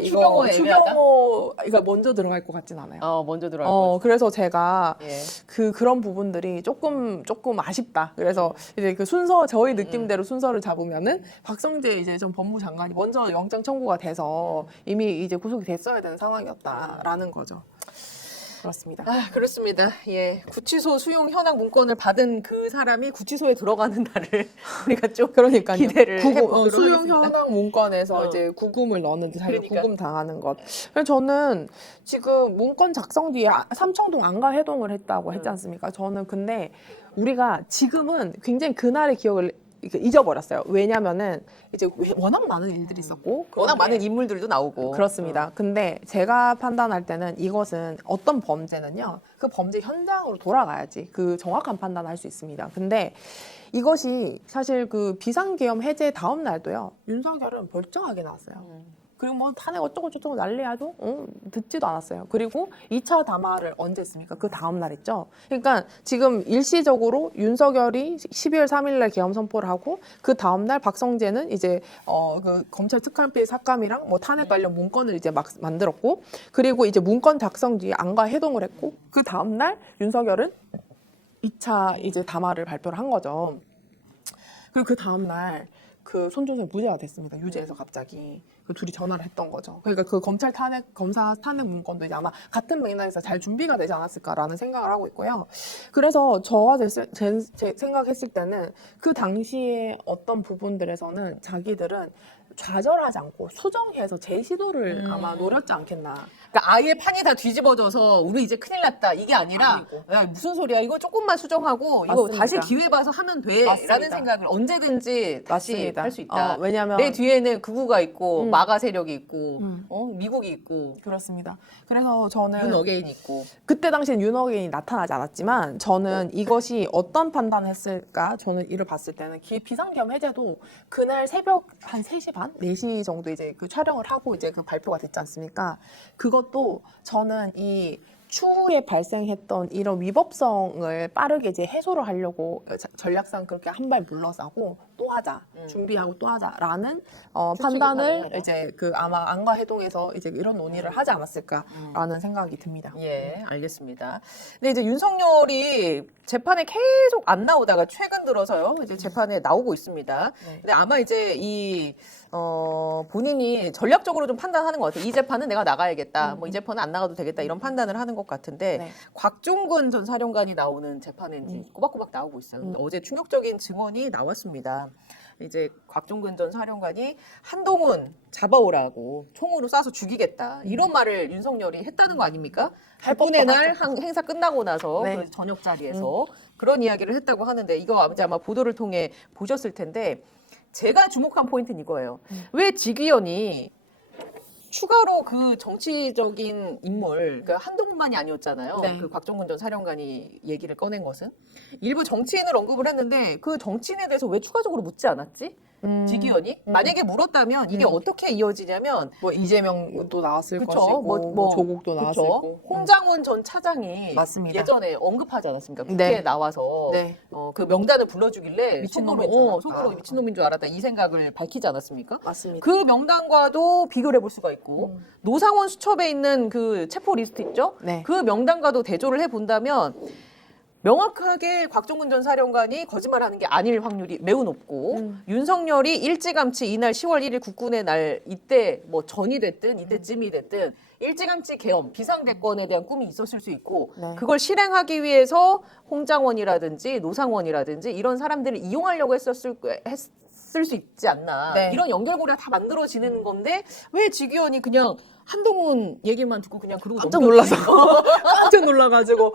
추경호 애매하다? 추경호가 먼저 들어갈 것 같진 않아요. 먼저 들어갈 거. 그래서 제가 예. 그런 부분들이 조금 아쉽다. 그래서 이제 그 순서, 저희 느낌대로 순서를 잡으면은 박성재 이제 전 법무장관이 먼저 영장 청구가 돼서 이미 이제 구속이 됐어야 되는 상황이었다라는 거죠. 그렇습니다. 그렇습니다. 예. 구치소 수용 현황 문건을 받은 그 사람이 구치소에 들어가는 날을 우리가 좀 그러니까요. 기대를 해보도록 수용 하겠습니다. 현황 문건에서 이제 구금을 넣었는데 자기가 그러니까. 구금 당하는 것. 그래서 저는 지금 문건 작성 뒤에 삼청동 안가 해동을 했다고 했지 않습니까? 저는 근데 우리가 지금은 굉장히 그날의 기억을 잊어버렸어요. 왜냐면은 이제 워낙 많은 일들이 있었고 워낙 그런데 많은 인물들도 나오고. 그렇습니다. 근데 제가 판단할 때는 이것은 어떤 범죄는요, 그 범죄 현장으로 돌아가야지 그 정확한 판단을 할 수 있습니다. 근데 이것이 사실 그 비상계엄 해제 다음 날도요, 윤석열은 멀쩡하게 나왔어요. 그리고 뭐 탄핵 어쩌고 난리야도 듣지도 않았어요. 그리고 2차 담화를 언제 했습니까? 그 다음 날 했죠. 그러니까 지금 일시적으로 윤석열이 12월 3일 날 계엄 선포를 하고 그 다음 날 박성재는 이제 그 검찰 특활비 삭감이랑 뭐 탄핵 관련 문건을 이제 막 만들었고, 그리고 이제 문건 작성 뒤에 안과 해동을 했고, 그 다음 날 윤석열은 2차 이제 담화를 발표를 한 거죠. 그리고 그 다음 날 그 손준성이 무죄가 됐습니다. 유죄에서 갑자기 그 둘이 전화를 했던 거죠. 그러니까 그 검사 탄핵 문건도 이제 아마 같은 맥락에서 잘 준비가 되지 않았을까라는 생각을 하고 있고요. 그래서 저가 제 생각했을 때는 그 당시에 어떤 부분들에서는 자기들은 좌절하지 않고 수정해서 재시도를 아마 노렸지 않겠나. 그러니까 아예 판이 다 뒤집어져서 우리 이제 큰일 났다 이게 아니라 아니고. 야, 무슨 소리야 이거 조금만 수정하고 이거 맞습니다. 다시 기회 봐서 하면 돼라는 맞습니다. 생각을 언제든지 다시 맞습니다. 할 수 있다. 왜냐면 내 뒤에는 극우가 있고 마가 세력이 있고 음. 미국이 있고 그렇습니다. 그래서 저는 윤어게인 있고 그때 당시엔 윤어게인이 나타나지 않았지만 저는 이것이 어떤 판단을 했을까? 저는 이를 봤을 때는 비상계엄 해제도 그날 새벽 한 3시 반? 4시 정도 이제 그 촬영을 하고 이제 그 발표가 됐지 않습니까? 그것도 저는 이 추후에 발생했던 이런 위법성을 빠르게 이제 해소를 하려고 전략상 그렇게 한 발 물러서고 또 하자, 준비하고 또 하자라는 판단을 가능하다. 이제 그 아마 안과 해동에서 이제 이런 논의를 하지 않았을까라는 생각이 듭니다. 예, 알겠습니다. 근데 이제 윤석열이 재판에 계속 안 나오다가 최근 들어서요, 이제 재판에 나오고 있습니다. 네. 근데 아마 이제 본인이 전략적으로 좀 판단하는 것 같아요. 이 재판은 내가 나가야겠다. 뭐 이 재판은 안 나가도 되겠다. 이런 판단을 하는 것 같은데, 네. 곽종근 전 사령관이 나오는 재판에 이제 꼬박꼬박 나오고 있어요. 근데 어제 충격적인 증언이 나왔습니다. 이제 곽종근 전 사령관이 한동훈 잡아오라고 총으로 쏴서 죽이겠다 이런 말을 윤석열이 했다는 거 아닙니까? 할 할분의 법도 날 행사 끝나고 나서 네. 그 저녁 자리에서 그런 이야기를 했다고 하는데 이거 아마 보도를 통해 보셨을 텐데 제가 주목한 포인트는 이거예요. 왜 직위원이 추가로 그 정치적인 인물, 그러니까 한동훈만이 아니었잖아요. 네. 그 곽종근 전 사령관이 얘기를 꺼낸 것은 일부 정치인을 언급을 했는데 그 정치인에 대해서 왜 추가적으로 묻지 않았지? 직위원이 만약에 물었다면 이게 어떻게 이어지냐면 뭐 이재명도 나왔을 그쵸. 것이고 뭐 조국도 나왔을 그쵸. 거고. 홍장원 전 차장이 맞습니다. 예전에 언급하지 않았습니까? 국회에 네. 나와서 네. 그 명단을 불러주길래 미친놈인 줄 알았다. 속으로 미친놈인 줄 알았다 이 생각을 밝히지 않았습니까? 맞습니다. 그 명단과도 비교를 해볼 수가 있고 노상원 수첩에 있는 그 체포 리스트 있죠? 네. 그 명단과도 대조를 해본다면 명확하게 곽종근 전 사령관이 거짓말하는 게 아닐 확률이 매우 높고 윤석열이 일찌감치 이날 10월 1일 국군의 날 이때 뭐 전이 됐든 이때쯤이 됐든 일찌감치 계엄 비상대권에 대한 꿈이 있었을 수 있고 네. 그걸 실행하기 위해서 홍장원이라든지 노상원이라든지 이런 사람들을 이용하려고 했을 수 있지 않나. 네. 이런 연결고리가 다 만들어지는 건데 왜 직위원이 그냥 한동훈 얘기만 듣고 그냥 그러고 깜짝 넘겼지? 놀라서 깜짝 놀라가지고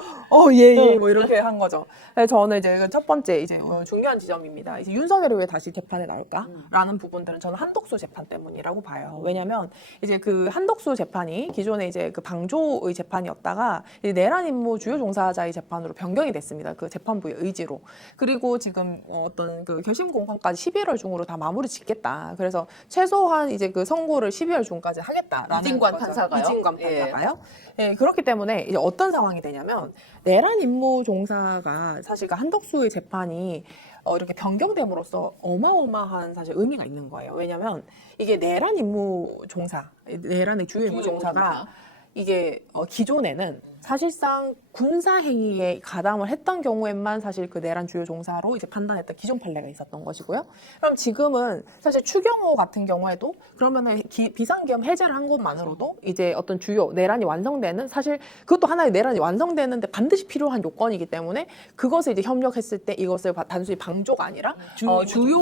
예예 뭐 이렇게 한 거죠. 그래서 저는 이제 첫 번째 이제 중요한 지점입니다. 이제 윤석열이 왜 다시 재판에 나올까라는 부분들은 저는 한덕수 재판 때문이라고 봐요. 왜냐하면 이제 그 한덕수 재판이 기존에 이제 그 방조의 재판이었다가 이제 내란 임무 주요 종사자의 재판으로 변경이 됐습니다. 그 재판부의 의지로. 그리고 지금 어떤 그 결심 공판까지 11월 중으로 다 마무리 짓겠다. 그래서 최소한 이제 그 선고를 12월 중까지 하겠다라는 이진관 거죠. 판사가요? 이진관 예. 판사가요. 예, 그렇기 때문에 이제 어떤 상황이 되냐면 내란 임무 종사가 사실 그 한덕수의 재판이 이렇게 변경됨으로써 어마어마한 사실 의미가 있는 거예요. 왜냐하면 이게 내란 임무 종사, 내란의 주요 임무 종사가 이게 기존에는 사실상 군사 행위에 가담을 했던 경우에만 사실 그 내란 주요 종사로 이제 판단했던 기존 판례가 있었던 것이고요. 그럼 지금은 사실 추경호 같은 경우에도 그러면은 비상계엄 해제를 한 것만으로도 이제 어떤 주요 내란이 완성되는 사실 그것도 하나의 내란이 완성되는데 반드시 필요한 요건이기 때문에 그것을 이제 협력했을 때 이것을 단순히 방조가 아니라 주요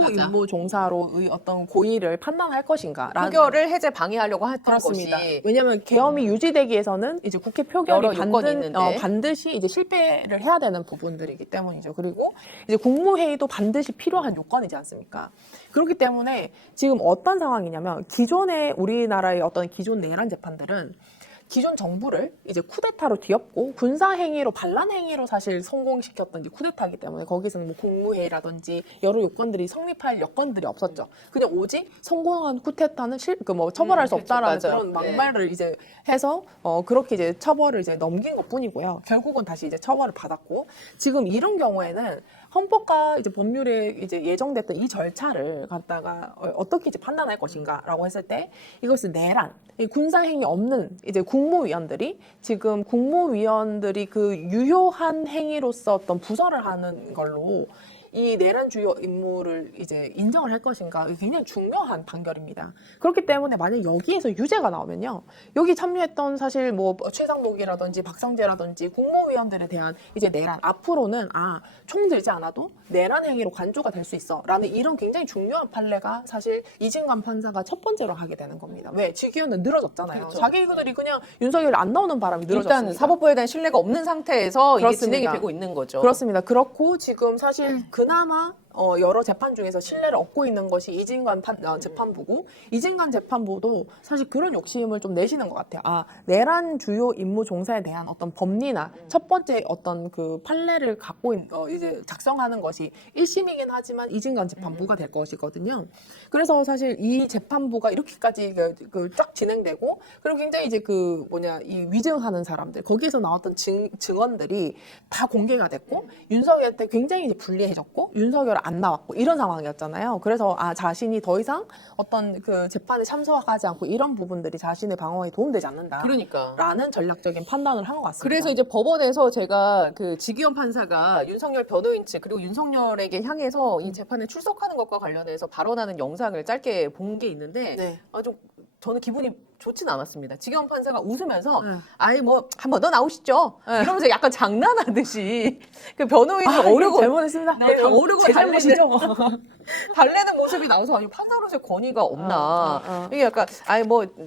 임무 종사로의 어떤 고의를 판단할 것인가라는 표결을 해제 방해하려고 했던 그렇습니다. 것이 왜냐하면 계엄이 유지되기 위해서는 이제 국회 표결이 여러 요건이 있는데. 반드시 이제 실패를 해야 되는 부분들이기 때문이죠. 그리고 이제 국무회의도 반드시 필요한 요건이지 않습니까? 그렇기 때문에 지금 어떤 상황이냐면 기존의 우리나라의 어떤 기존 내란 재판들은 기존 정부를 이제 쿠데타로 뒤엎고 군사 행위로 반란 행위로 사실 성공시켰던 이제 쿠데타이기 때문에 거기서는 뭐 국무회의라든지 여러 요건들이 성립할 여건들이 없었죠. 그냥 오직 성공한 쿠데타는 뭐 처벌할 수 그렇죠. 없다라는 맞아요. 그런 막말을 이제 해서 그렇게 이제 처벌을 이제 넘긴 것뿐이고요. 결국은 다시 이제 처벌을 받았고 지금 이런 경우에는 헌법과 이제 법률에 이제 예정됐던 이 절차를 갖다가 어떻게 이제 판단할 것인가라고 했을 때 이것을 내란, 이 군사행위 없는 이제 국무위원들이 지금 국무위원들이 그 유효한 행위로서 어떤 부서를 하는 걸로 이 내란 주요 임무를 이제 인정을 할 것인가 굉장히 중요한 판결입니다. 그렇기 때문에 만약 여기에서 유죄가 나오면요, 여기 참여했던 사실 뭐 최상목이라든지 박성재라든지 국무위원들에 대한 이제 내란 앞으로는 총 들지 않아도 내란 행위로 간주가 될 수 있어라는 이런 굉장히 중요한 판례가 사실 이진관 판사가 첫 번째로 하게 되는 겁니다. 왜? 직위원은 늘어졌잖아요. 그렇죠. 자기들이 그냥 윤석열 안 나오는 바람에 늘어졌습니다. 일단 사법부에 대한 신뢰가 없는 상태에서 이게 그렇습니다. 진행이 되고 있는 거죠. 그렇습니다. 그렇고 지금 사실 그나마 여러 재판 중에서 신뢰를 얻고 있는 것이 이진관 재판부고 이진관 재판부도 사실 그런 욕심을 좀 내시는 것 같아요. 내란 주요 임무 종사에 대한 어떤 법리나 첫 번째 어떤 그 판례를 갖고 이제 작성하는 것이 1심이긴 하지만 이진관 재판부가 될 것이거든요. 그래서 사실 이 재판부가 이렇게까지 쫙 진행되고 그리고 굉장히 이제 이 위증하는 사람들 거기에서 나왔던 증언들이 다 공개가 됐고 윤석열한테 굉장히 이제 불리해졌고 윤석열 안 나왔고 이런 상황이었잖아요. 그래서 자신이 더 이상 어떤 그 재판에 참석하지 않고 이런 부분들이 자신의 방어에 도움되지 않는다. 그러니까. 라는 전략적인 판단을 한 것 같습니다. 그래서 이제 법원에서 제가 그 지기현 판사가 윤석열 변호인 측 그리고 윤석열에게 향해서 이 재판에 출석하는 것과 관련해서 발언하는 영상을 짧게 본 게 있는데 네. 좀 저는 기분이 좋진 않았습니다. 지기현 판사가 웃으면서 네. 한 번 더 나오시죠. 이러면서 약간 장난하듯이 그 변호인을 어려고 잘못했습니다. 네, 어려고 제 잘못이죠. 달래는 모습이 나와서 판사로서의 권위가 없나. 어. 이게 약간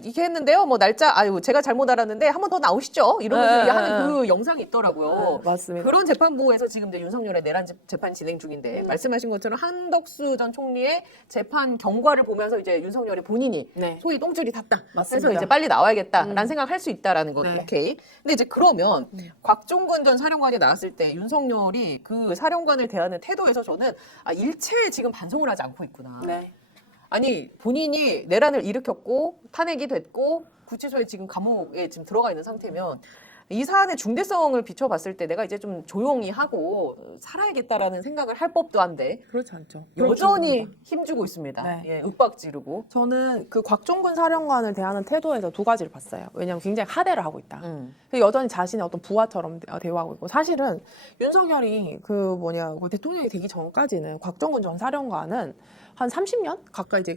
이렇게 했는데요. 뭐 날짜 제가 잘못 알았는데 한 번 더 나오시죠. 이러면서 하는 그 영상이 있더라고요. 맞습니다. 그런 재판부에서 지금 이제 윤석열의 내란 재판 진행 중인데 말씀하신 것처럼 한덕수 전 총리의 재판 경과를 보면서 이제 윤석열이 본인이 네. 소위 똥줄이 탔다. 맞습니다. 그래서 이제 빨리 나와야겠다라는 생각할 수 있다라는 거. 네. 오케이. 근데 이제 그러면 곽종근 전 사령관이 나왔을 때 윤석열이 그 사령관을 대하는 태도에서 저는 일체에 지금 반성을 하지 않고 있구나. 네. 아니 본인이 내란을 일으켰고 탄핵이 됐고 구치소에 지금 감옥에 지금 들어가 있는 상태면 이 사안의 중대성을 비춰봤을 때 내가 이제 좀 조용히 하고 살아야겠다라는 생각을 할 법도 한데 그렇지 않죠. 여전히 힘주고 있습니다. 네. 예, 윽박 지르고. 저는 그 곽종근 사령관을 대하는 태도에서 두 가지를 봤어요. 왜냐하면 굉장히 하대를 하고 있다. 여전히 자신의 어떤 부하처럼 대우하고 있고 사실은 윤석열이 대통령이 되기 전까지는 곽종근 전 사령관은 한 30년 가까이 이제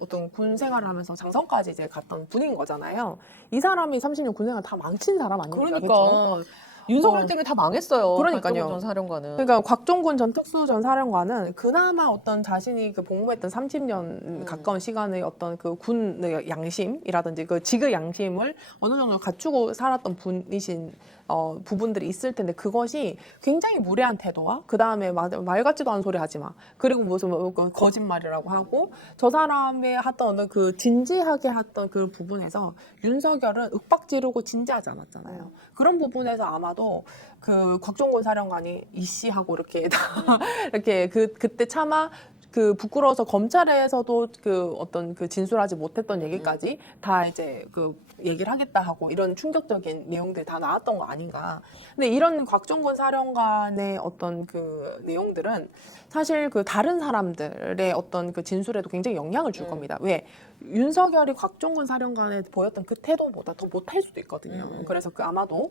어떤 군 생활을 하면서 장성까지 이제 갔던 분인 거잖아요. 이 사람이 30년 군 생활 다 망친 사람 아닙니까? 그쵸? 그러니까 윤석열 때문에 다 망했어요. 그러니까요. 곽종근 전 사령관은. 그러니까 곽종근 전 특수 전 사령관은 그나마 어떤 자신이 복무했던 30년 가까운 시간의 어떤 그 군의 양심이라든지 그 직의 양심을 어느 정도 갖추고 살았던 분이신 부분들이 있을 텐데 그것이 굉장히 무례한 태도와 그 다음에 말 같지도 않은 소리 하지 마. 그리고 무슨 거짓말이라고 하고 저 사람의 했던 그 진지하게 했던 그 부분에서 윤석열은 윽박 지르고 진지하지 않았잖아요. 그런 부분에서 아마도 그 곽종근 사령관이 이씨하고 이렇게 이렇게 그때 차마 부끄러워서 검찰에서도 어떤 진술하지 못했던 얘기까지 다 이제 얘기를 하겠다 하고 이런 충격적인 내용들이 다 나왔던 거 아닌가. 근데 이런 곽종근 사령관의 어떤 내용들은 사실 다른 사람들의 어떤 진술에도 굉장히 영향을 줄 겁니다. 왜? 윤석열이 곽종근 사령관에 보였던 그 태도보다 더 못할 수도 있거든요. 그래서 아마도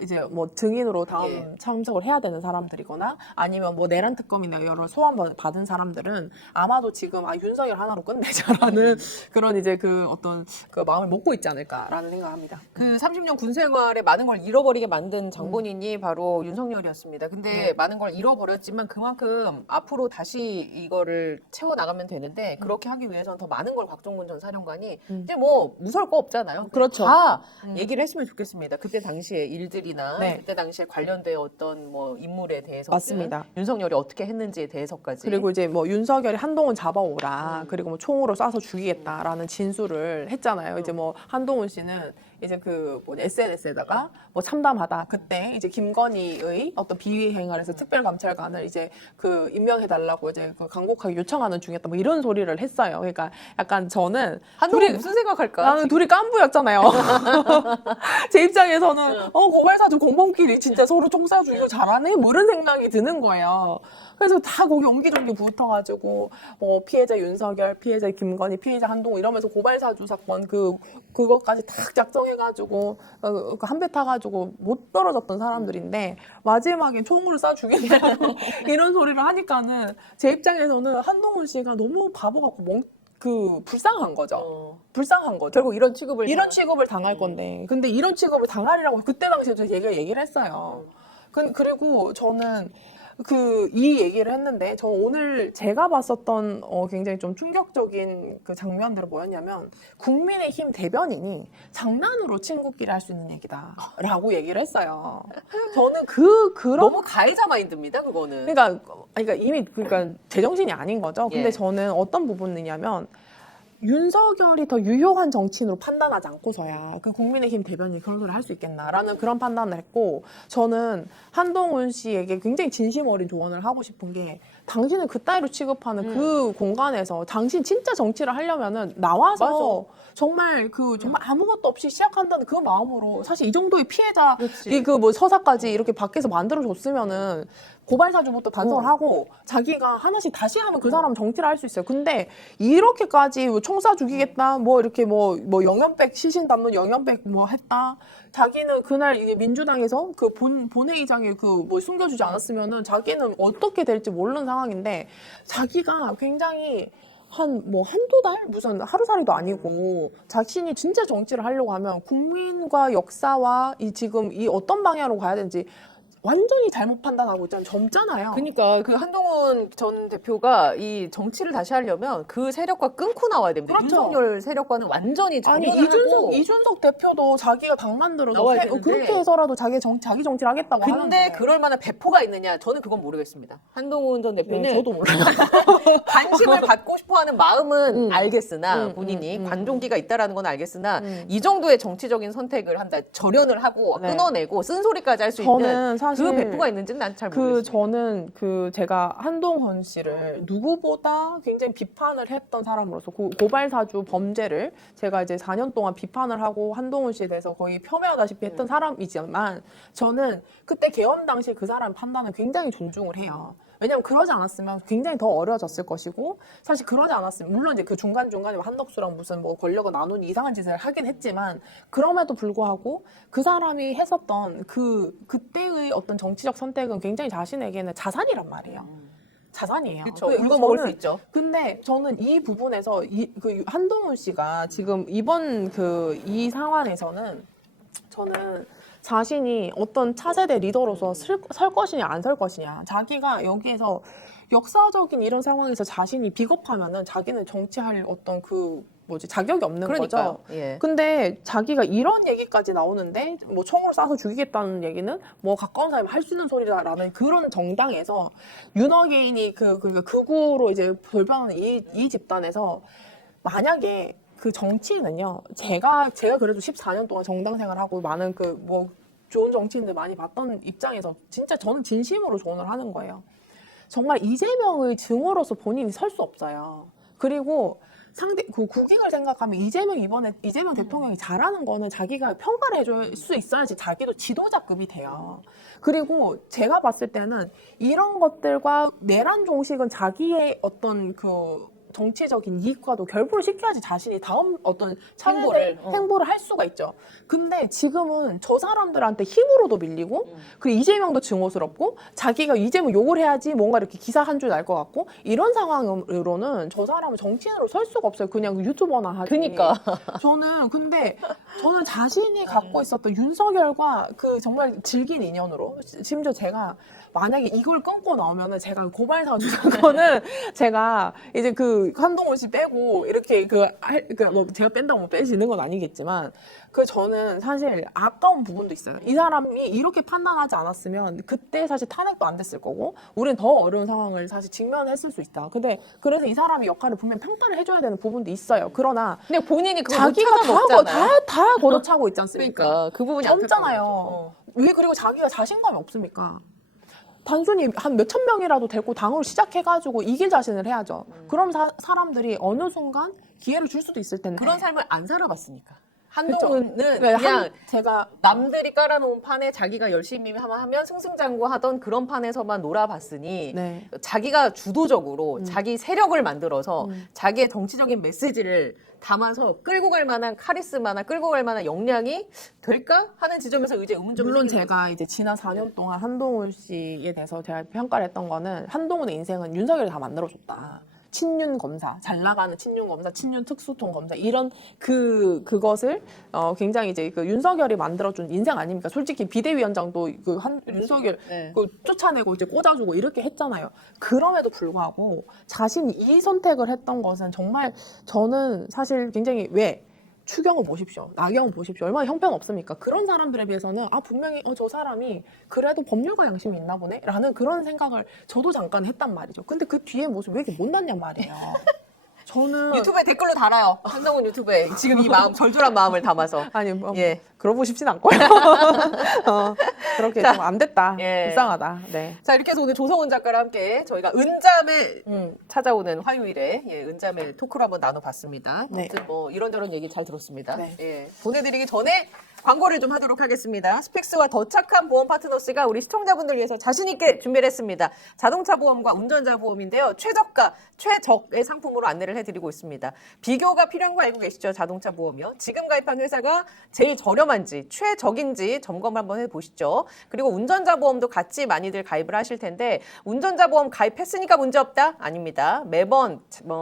이제 증인으로 다음 참석을 해야 되는 사람들이거나 아니면 내란 특검이나 여러 소환 받은 사람들은 아마도 지금 윤석열 하나로 끝내자라는 그런 이제 어떤 마음을 먹고 있지 않을까라는 생각합니다. 그 30년 군 생활에 많은 걸 잃어버리게 만든 장본인이 바로 윤석열이었습니다. 근데 많은 걸 잃어버렸지만 그만큼 앞으로 다시 이거를 채워나가면 되는데 그렇게 하기 위해서는 더 많은 걸 박종훈 전 사령관이 이제 뭐 무서울 거 없잖아요. 그렇죠. 다 얘기를 했으면 좋겠습니다. 그때 당시의 일들이나 네. 그때 당시에 관련된 어떤 뭐 인물에 대해서 맞습니다. 윤석열이 어떻게 했는지에 대해서까지 그리고 이제 뭐 윤석열이 한동훈 잡아오라 그리고 뭐 총으로 쏴서 죽이겠다라는 진술을 했잖아요. 이제 뭐 한동훈 씨는 이제 그 뭐 SNS에다가 뭐 참담하다. 그때 이제 김건희의 어떤 비위 행활에서 특별감찰관을 이제 그 임명해달라고 이제 그 간곡하게 요청하는 중이었다. 뭐 이런 소리를 했어요. 그러니까 약간 저는 한동훈 무슨 생각할까? 나는 둘이 깐부였잖아요. 제 입장에서는 고발사주 공범끼리 진짜 서로 총 쏴주고 이거 잘하네? 뭐 이런 생각이 드는 거예요. 그래서 다 거기 om기종기 붙어가지고 뭐 피해자 윤석열, 피해자 김건희, 피해자 한동훈 이러면서 고발사주 사건 그것까지 딱 작성해가지고 한 배 타가지고 못 떨어졌던 사람들인데 마지막에 총으로 쏴 죽인다 이런 소리를 하니까는 제 입장에서는 한동훈 씨가 너무 바보 같고 불쌍한 거죠. 불쌍한 거죠. 결국 이런 취급을 이런 취급을 당할 건데. 근데 이런 취급을 당하리라고 그때 당시에 제가 얘기를 했어요. 그리고 저는 이 얘기를 했는데, 저 오늘 제가 봤었던 굉장히 좀 충격적인 그 장면들은 뭐였냐면, 국민의힘 대변인이 장난으로 친구끼리 할 수 있는 얘기다. 라고 얘기를 했어요. 저는 그런. 너무 가해자 마인드입니다, 그거는. 그러니까 이미 제정신이 아닌 거죠. 근데 예. 저는 어떤 부분이냐면, 윤석열이 더 유효한 정치인으로 판단하지 않고서야 그 국민의힘 대변인이 그런 소리를 할 수 있겠나라는 그런 판단을 했고, 저는 한동훈 씨에게 굉장히 진심 어린 조언을 하고 싶은 게, 당신은 그따위로 취급하는 그 공간에서 당신 진짜 정치를 하려면은 나와서 정말 아무것도 없이 시작한다는 그 마음으로, 사실 이 정도의 피해자 뭐 서사까지 이렇게 밖에서 만들어줬으면은 고발사주부터 반성을 하고 자기가 하나씩 다시 하면 그 사람은 정치를 할 수 있어요. 근데 이렇게까지 총 쏴 죽이겠다, 뭐 이렇게 뭐 영연백 시신 담는 영연백 뭐 했다. 자기는 그날 이게 민주당에서 그 본회의장에 뭐 숨겨주지 않았으면은 자기는 어떻게 될지 모르는 상황인데, 자기가 굉장히 한두 달? 무슨 하루살이도 아니고, 자신이 진짜 정치를 하려고 하면 국민과 역사와 지금 이 어떤 방향으로 가야 되는지 완전히 잘못 판단하고 있잖아요. 젊잖아요. 그러니까 그 한동훈 전 대표가 이 정치를 다시 하려면 그 세력과 끊고 나와야 됩니다. 그렇죠. 윤석열 세력과는 완전히 아니 전원을 하고. 이준석 대표도 자기가 당 만들어서 나와야 되는데. 그렇게 해서라도 자기 정치를 하겠다고 근데 하는데. 그럴 만한 배포가 있느냐? 저는 그건 모르겠습니다. 한동훈 전 대표는 저도 몰라요. 관심을 받고 싶어하는 마음은 알겠으나 음, 본인이 관종기가 있다라는 건 알겠으나 이 정도의 정치적인 선택을 한다, 절연을 하고 네. 끊어내고 쓴소리까지 할 수 저는 있는 사실 그 배포가 있는지는 난 잘 모르겠습니다. 저는 제가 한동훈 씨를 누구보다 굉장히 비판을 했던 사람으로서 고발사주 범죄를 제가 이제 4년 동안 비판을 하고 한동훈 씨에 대해서 거의 폄훼하다시피 했던 사람이지만, 저는 그때 계엄 당시 그 사람 판단을 굉장히 존중을 해요. 왜냐면 그러지 않았으면 굉장히 더 어려졌을 것이고, 사실 그러지 않았으면 물론 이제 그 중간중간에 한덕수랑 무슨 뭐 권력을 나누는 이상한 짓을 하긴 했지만, 그럼에도 불구하고 그 사람이 했었던 그때의 어떤 정치적 선택은 굉장히 자신에게는 자산이란 말이에요. 자산이에요. 그렇죠. 울고 먹을 수 있죠. 근데 저는 이 부분에서 한동훈 씨가 지금 이번 이 상황에서는, 저는 자신이 어떤 차세대 리더로서 설 것이냐 안 설 것이냐, 자기가 여기에서 역사적인 이런 상황에서 자신이 비겁하면은 자기는 정치할 어떤 자격이 없는 그러니까요. 거죠. 예. 근데 자기가 이런 얘기까지 나오는데, 뭐 총으로 쏴서 죽이겠다는 얘기는 뭐 가까운 사람이 할 수 있는 소리다라는 그런 정당에서, 윤어게인이 극우로 이제 돌변하는 이 집단에서, 만약에 그 정치인은요, 제가 그래도 14년 동안 정당 생활하고 많은 좋은 정치인들 많이 봤던 입장에서 진짜 저는 진심으로 조언을 하는 거예요. 정말 이재명의 증오로서 본인이 설 수 없어요. 그리고 국익을 생각하면 이재명 대통령이 잘하는 거는 자기가 평가를 해줄 수 있어야지 자기도 지도자급이 돼요. 그리고 제가 봤을 때는 이런 것들과 내란 종식은 자기의 어떤 정치적인 이익과도 결부를 시켜야지 자신이 다음 어떤 행보를 할 수가 있죠. 근데 지금은 저 사람들한테 힘으로도 밀리고, 그리고 이재명도 증오스럽고, 자기가 이재명 욕을 해야지 뭔가 이렇게 기사 한 줄 날 것 같고, 이런 상황으로는 저 사람은 정치인으로 설 수가 없어요. 그냥 유튜버나 하지. 그러니까. 근데 저는 자신이 갖고 있었던 윤석열과 정말 질긴 인연으로, 심지어 제가 만약에 이걸 끊고 나오면은 제가 고발사주 사건은 제가 이제 그 한동훈 씨 빼고 이렇게 뭐 제가 뺀다고 뭐 빼지는 건 아니겠지만 저는 사실 아까운 부분도 있어요. 이 사람이 이렇게 판단하지 않았으면 그때 사실 탄핵도 안 됐을 거고 우리는 더 어려운 상황을 사실 직면했을 수 있다. 근데 그래서 이 사람의 역할을 분명 평가를 해줘야 되는 부분도 있어요. 그러나 근데 본인이 그걸 자기가 다 걷어차고 있지 않습니까? 그러니까 그 부분이 젊잖아요. 왜 그리고 자기가 자신감이 없습니까? 단순히 한 몇천 명이라도 데리고 당으로 시작해가지고 이길 자신을 해야죠. 그럼 사람들이 어느 순간 기회를 줄 수도 있을 텐데. 그런 삶을 안 살아봤으니까. 한동훈은 네, 그냥 제가 남들이 깔아놓은 판에 자기가 열심히 하면 승승장구하던 그런 판에서만 놀아봤으니 네. 자기가 주도적으로 자기 세력을 만들어서 자기의 정치적인 메시지를 담아서 끌고 갈 만한 카리스마나 끌고 갈 만한 역량이 될까 하는 지점에서 이제 의문점이 물론 생기는 제가 이제 지난 4년 동안 한동훈 씨에 대해서 제가 평가를 했던 거는 한동훈의 인생은 윤석열이 다 만들어줬다. 친윤 검사, 잘 나가는 친윤 검사, 친윤 특수통 검사 이런 그것을 굉장히 이제 그 윤석열이 만들어준 인생 아닙니까? 솔직히 비대위원장도 윤석열 네. 쫓아내고 이제 꽂아주고 이렇게 했잖아요. 그럼에도 불구하고 자신이 이 선택을 했던 것은 정말 저는 사실 굉장히 추경을 보십시오. 나경원 보십시오. 얼마나 형편없습니까? 그런 사람들에 비해서는 분명히 저 사람이 그래도 법률가 양심이 있나 보네? 라는 그런 생각을 저도 잠깐 했단 말이죠. 근데 그 뒤에 모습 왜 이렇게 못났냔 말이에요. 저는 유튜브에 댓글로 달아요. 한동훈 유튜브에 지금 이 마음 절절한 마음을 담아서 아니 예. 그러고 싶진 않고요. 그렇게 좀 안 됐다. 예. 불쌍하다. 네. 자, 이렇게 해서 오늘 조성은 작가랑 함께 저희가 은자매 찾아오는 화요일에 은자매 토크를 한번 나눠봤습니다. 네. 아무튼 뭐 이런저런 얘기 잘 들었습니다. 네. 예. 보내드리기 전에 광고를 좀 하도록 하겠습니다. 스픽스와 더 착한 보험 파트너스가 우리 시청자분들 위해서 자신있게 준비를 했습니다. 자동차 보험과 운전자 보험인데요. 최저가, 최적의 상품으로 안내를 해드리고 있습니다. 비교가 필요한 거 알고 계시죠? 자동차 보험이요. 지금 가입한 회사가 제일 저렴한지 최적인지 점검을 한번 해보시죠. 그리고 운전자 보험도 같이 많이들 가입을 하실 텐데 운전자 보험 가입했으니까 문제없다? 아닙니다. 매번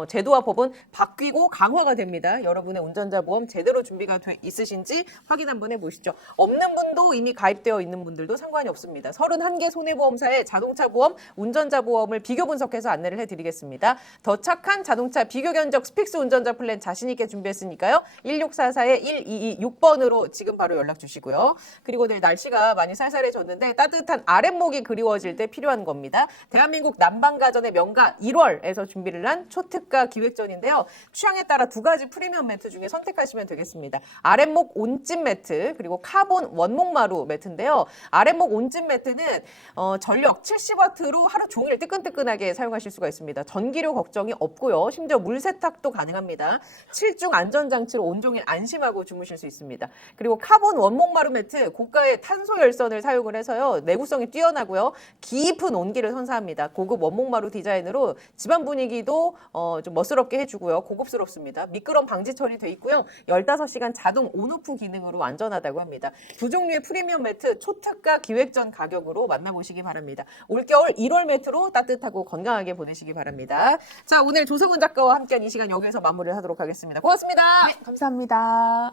제도와 법은 바뀌고 강화가 됩니다. 여러분의 운전자 보험 제대로 준비가 있으신지 확인 한번 해보시죠. 없는 분도 이미 가입되어 있는 분들도 상관이 없습니다. 31개 손해보험사의 자동차 보험, 운전자 보험을 비교 분석해서 안내를 해드리겠습니다. 더 착한 자동차 비교 견적 스픽스 운전자 플랜 자신있게 준비했으니까요. 1644-1226번으로 지금 바로 연락 주시고요. 그리고 내일 날씨가 많이 쌀쌀해졌는데 따뜻한 아랫목이 그리워질 때 필요한 겁니다. 대한민국 난방가전의 명가 1월에서 준비를 한 초특가 기획전인데요. 취향에 따라 두 가지 프리미엄 매트 중에 선택하시면 되겠습니다. 아랫목 온찜 매트 그리고 카본 원목마루 매트인데요. 아랫목 온찜 매트는 전력 70W로 하루 종일 뜨끈뜨끈하게 사용하실 수가 있습니다. 전기료 걱정이 없고요. 심지어 물 세탁도 가능합니다. 7중 안전장치로 온종일 안심하고 주무실 수 있습니다. 그리고 카본 원목마루 매트 고가의 탄소 열선을 사용을 해서요. 내구성이 뛰어나고요. 깊은 온기를 선사합니다. 고급 원목마루 디자인으로 집안 분위기도 좀 멋스럽게 해주고요. 고급스럽습니다. 미끄럼 방지 처리돼 있고요. 15시간 자동 온오프 기능으로 안전하다고 합니다. 두 종류의 프리미엄 매트 초특가 기획전 가격으로 만나보시기 바랍니다. 올겨울 1월 매트로 따뜻하고 건강하게 보내시기 바랍니다. 자, 오늘 조성은 작가와 함께한 이 시간 여기서 마무리를 하도록 하겠습니다. 고맙습니다. 감사합니다.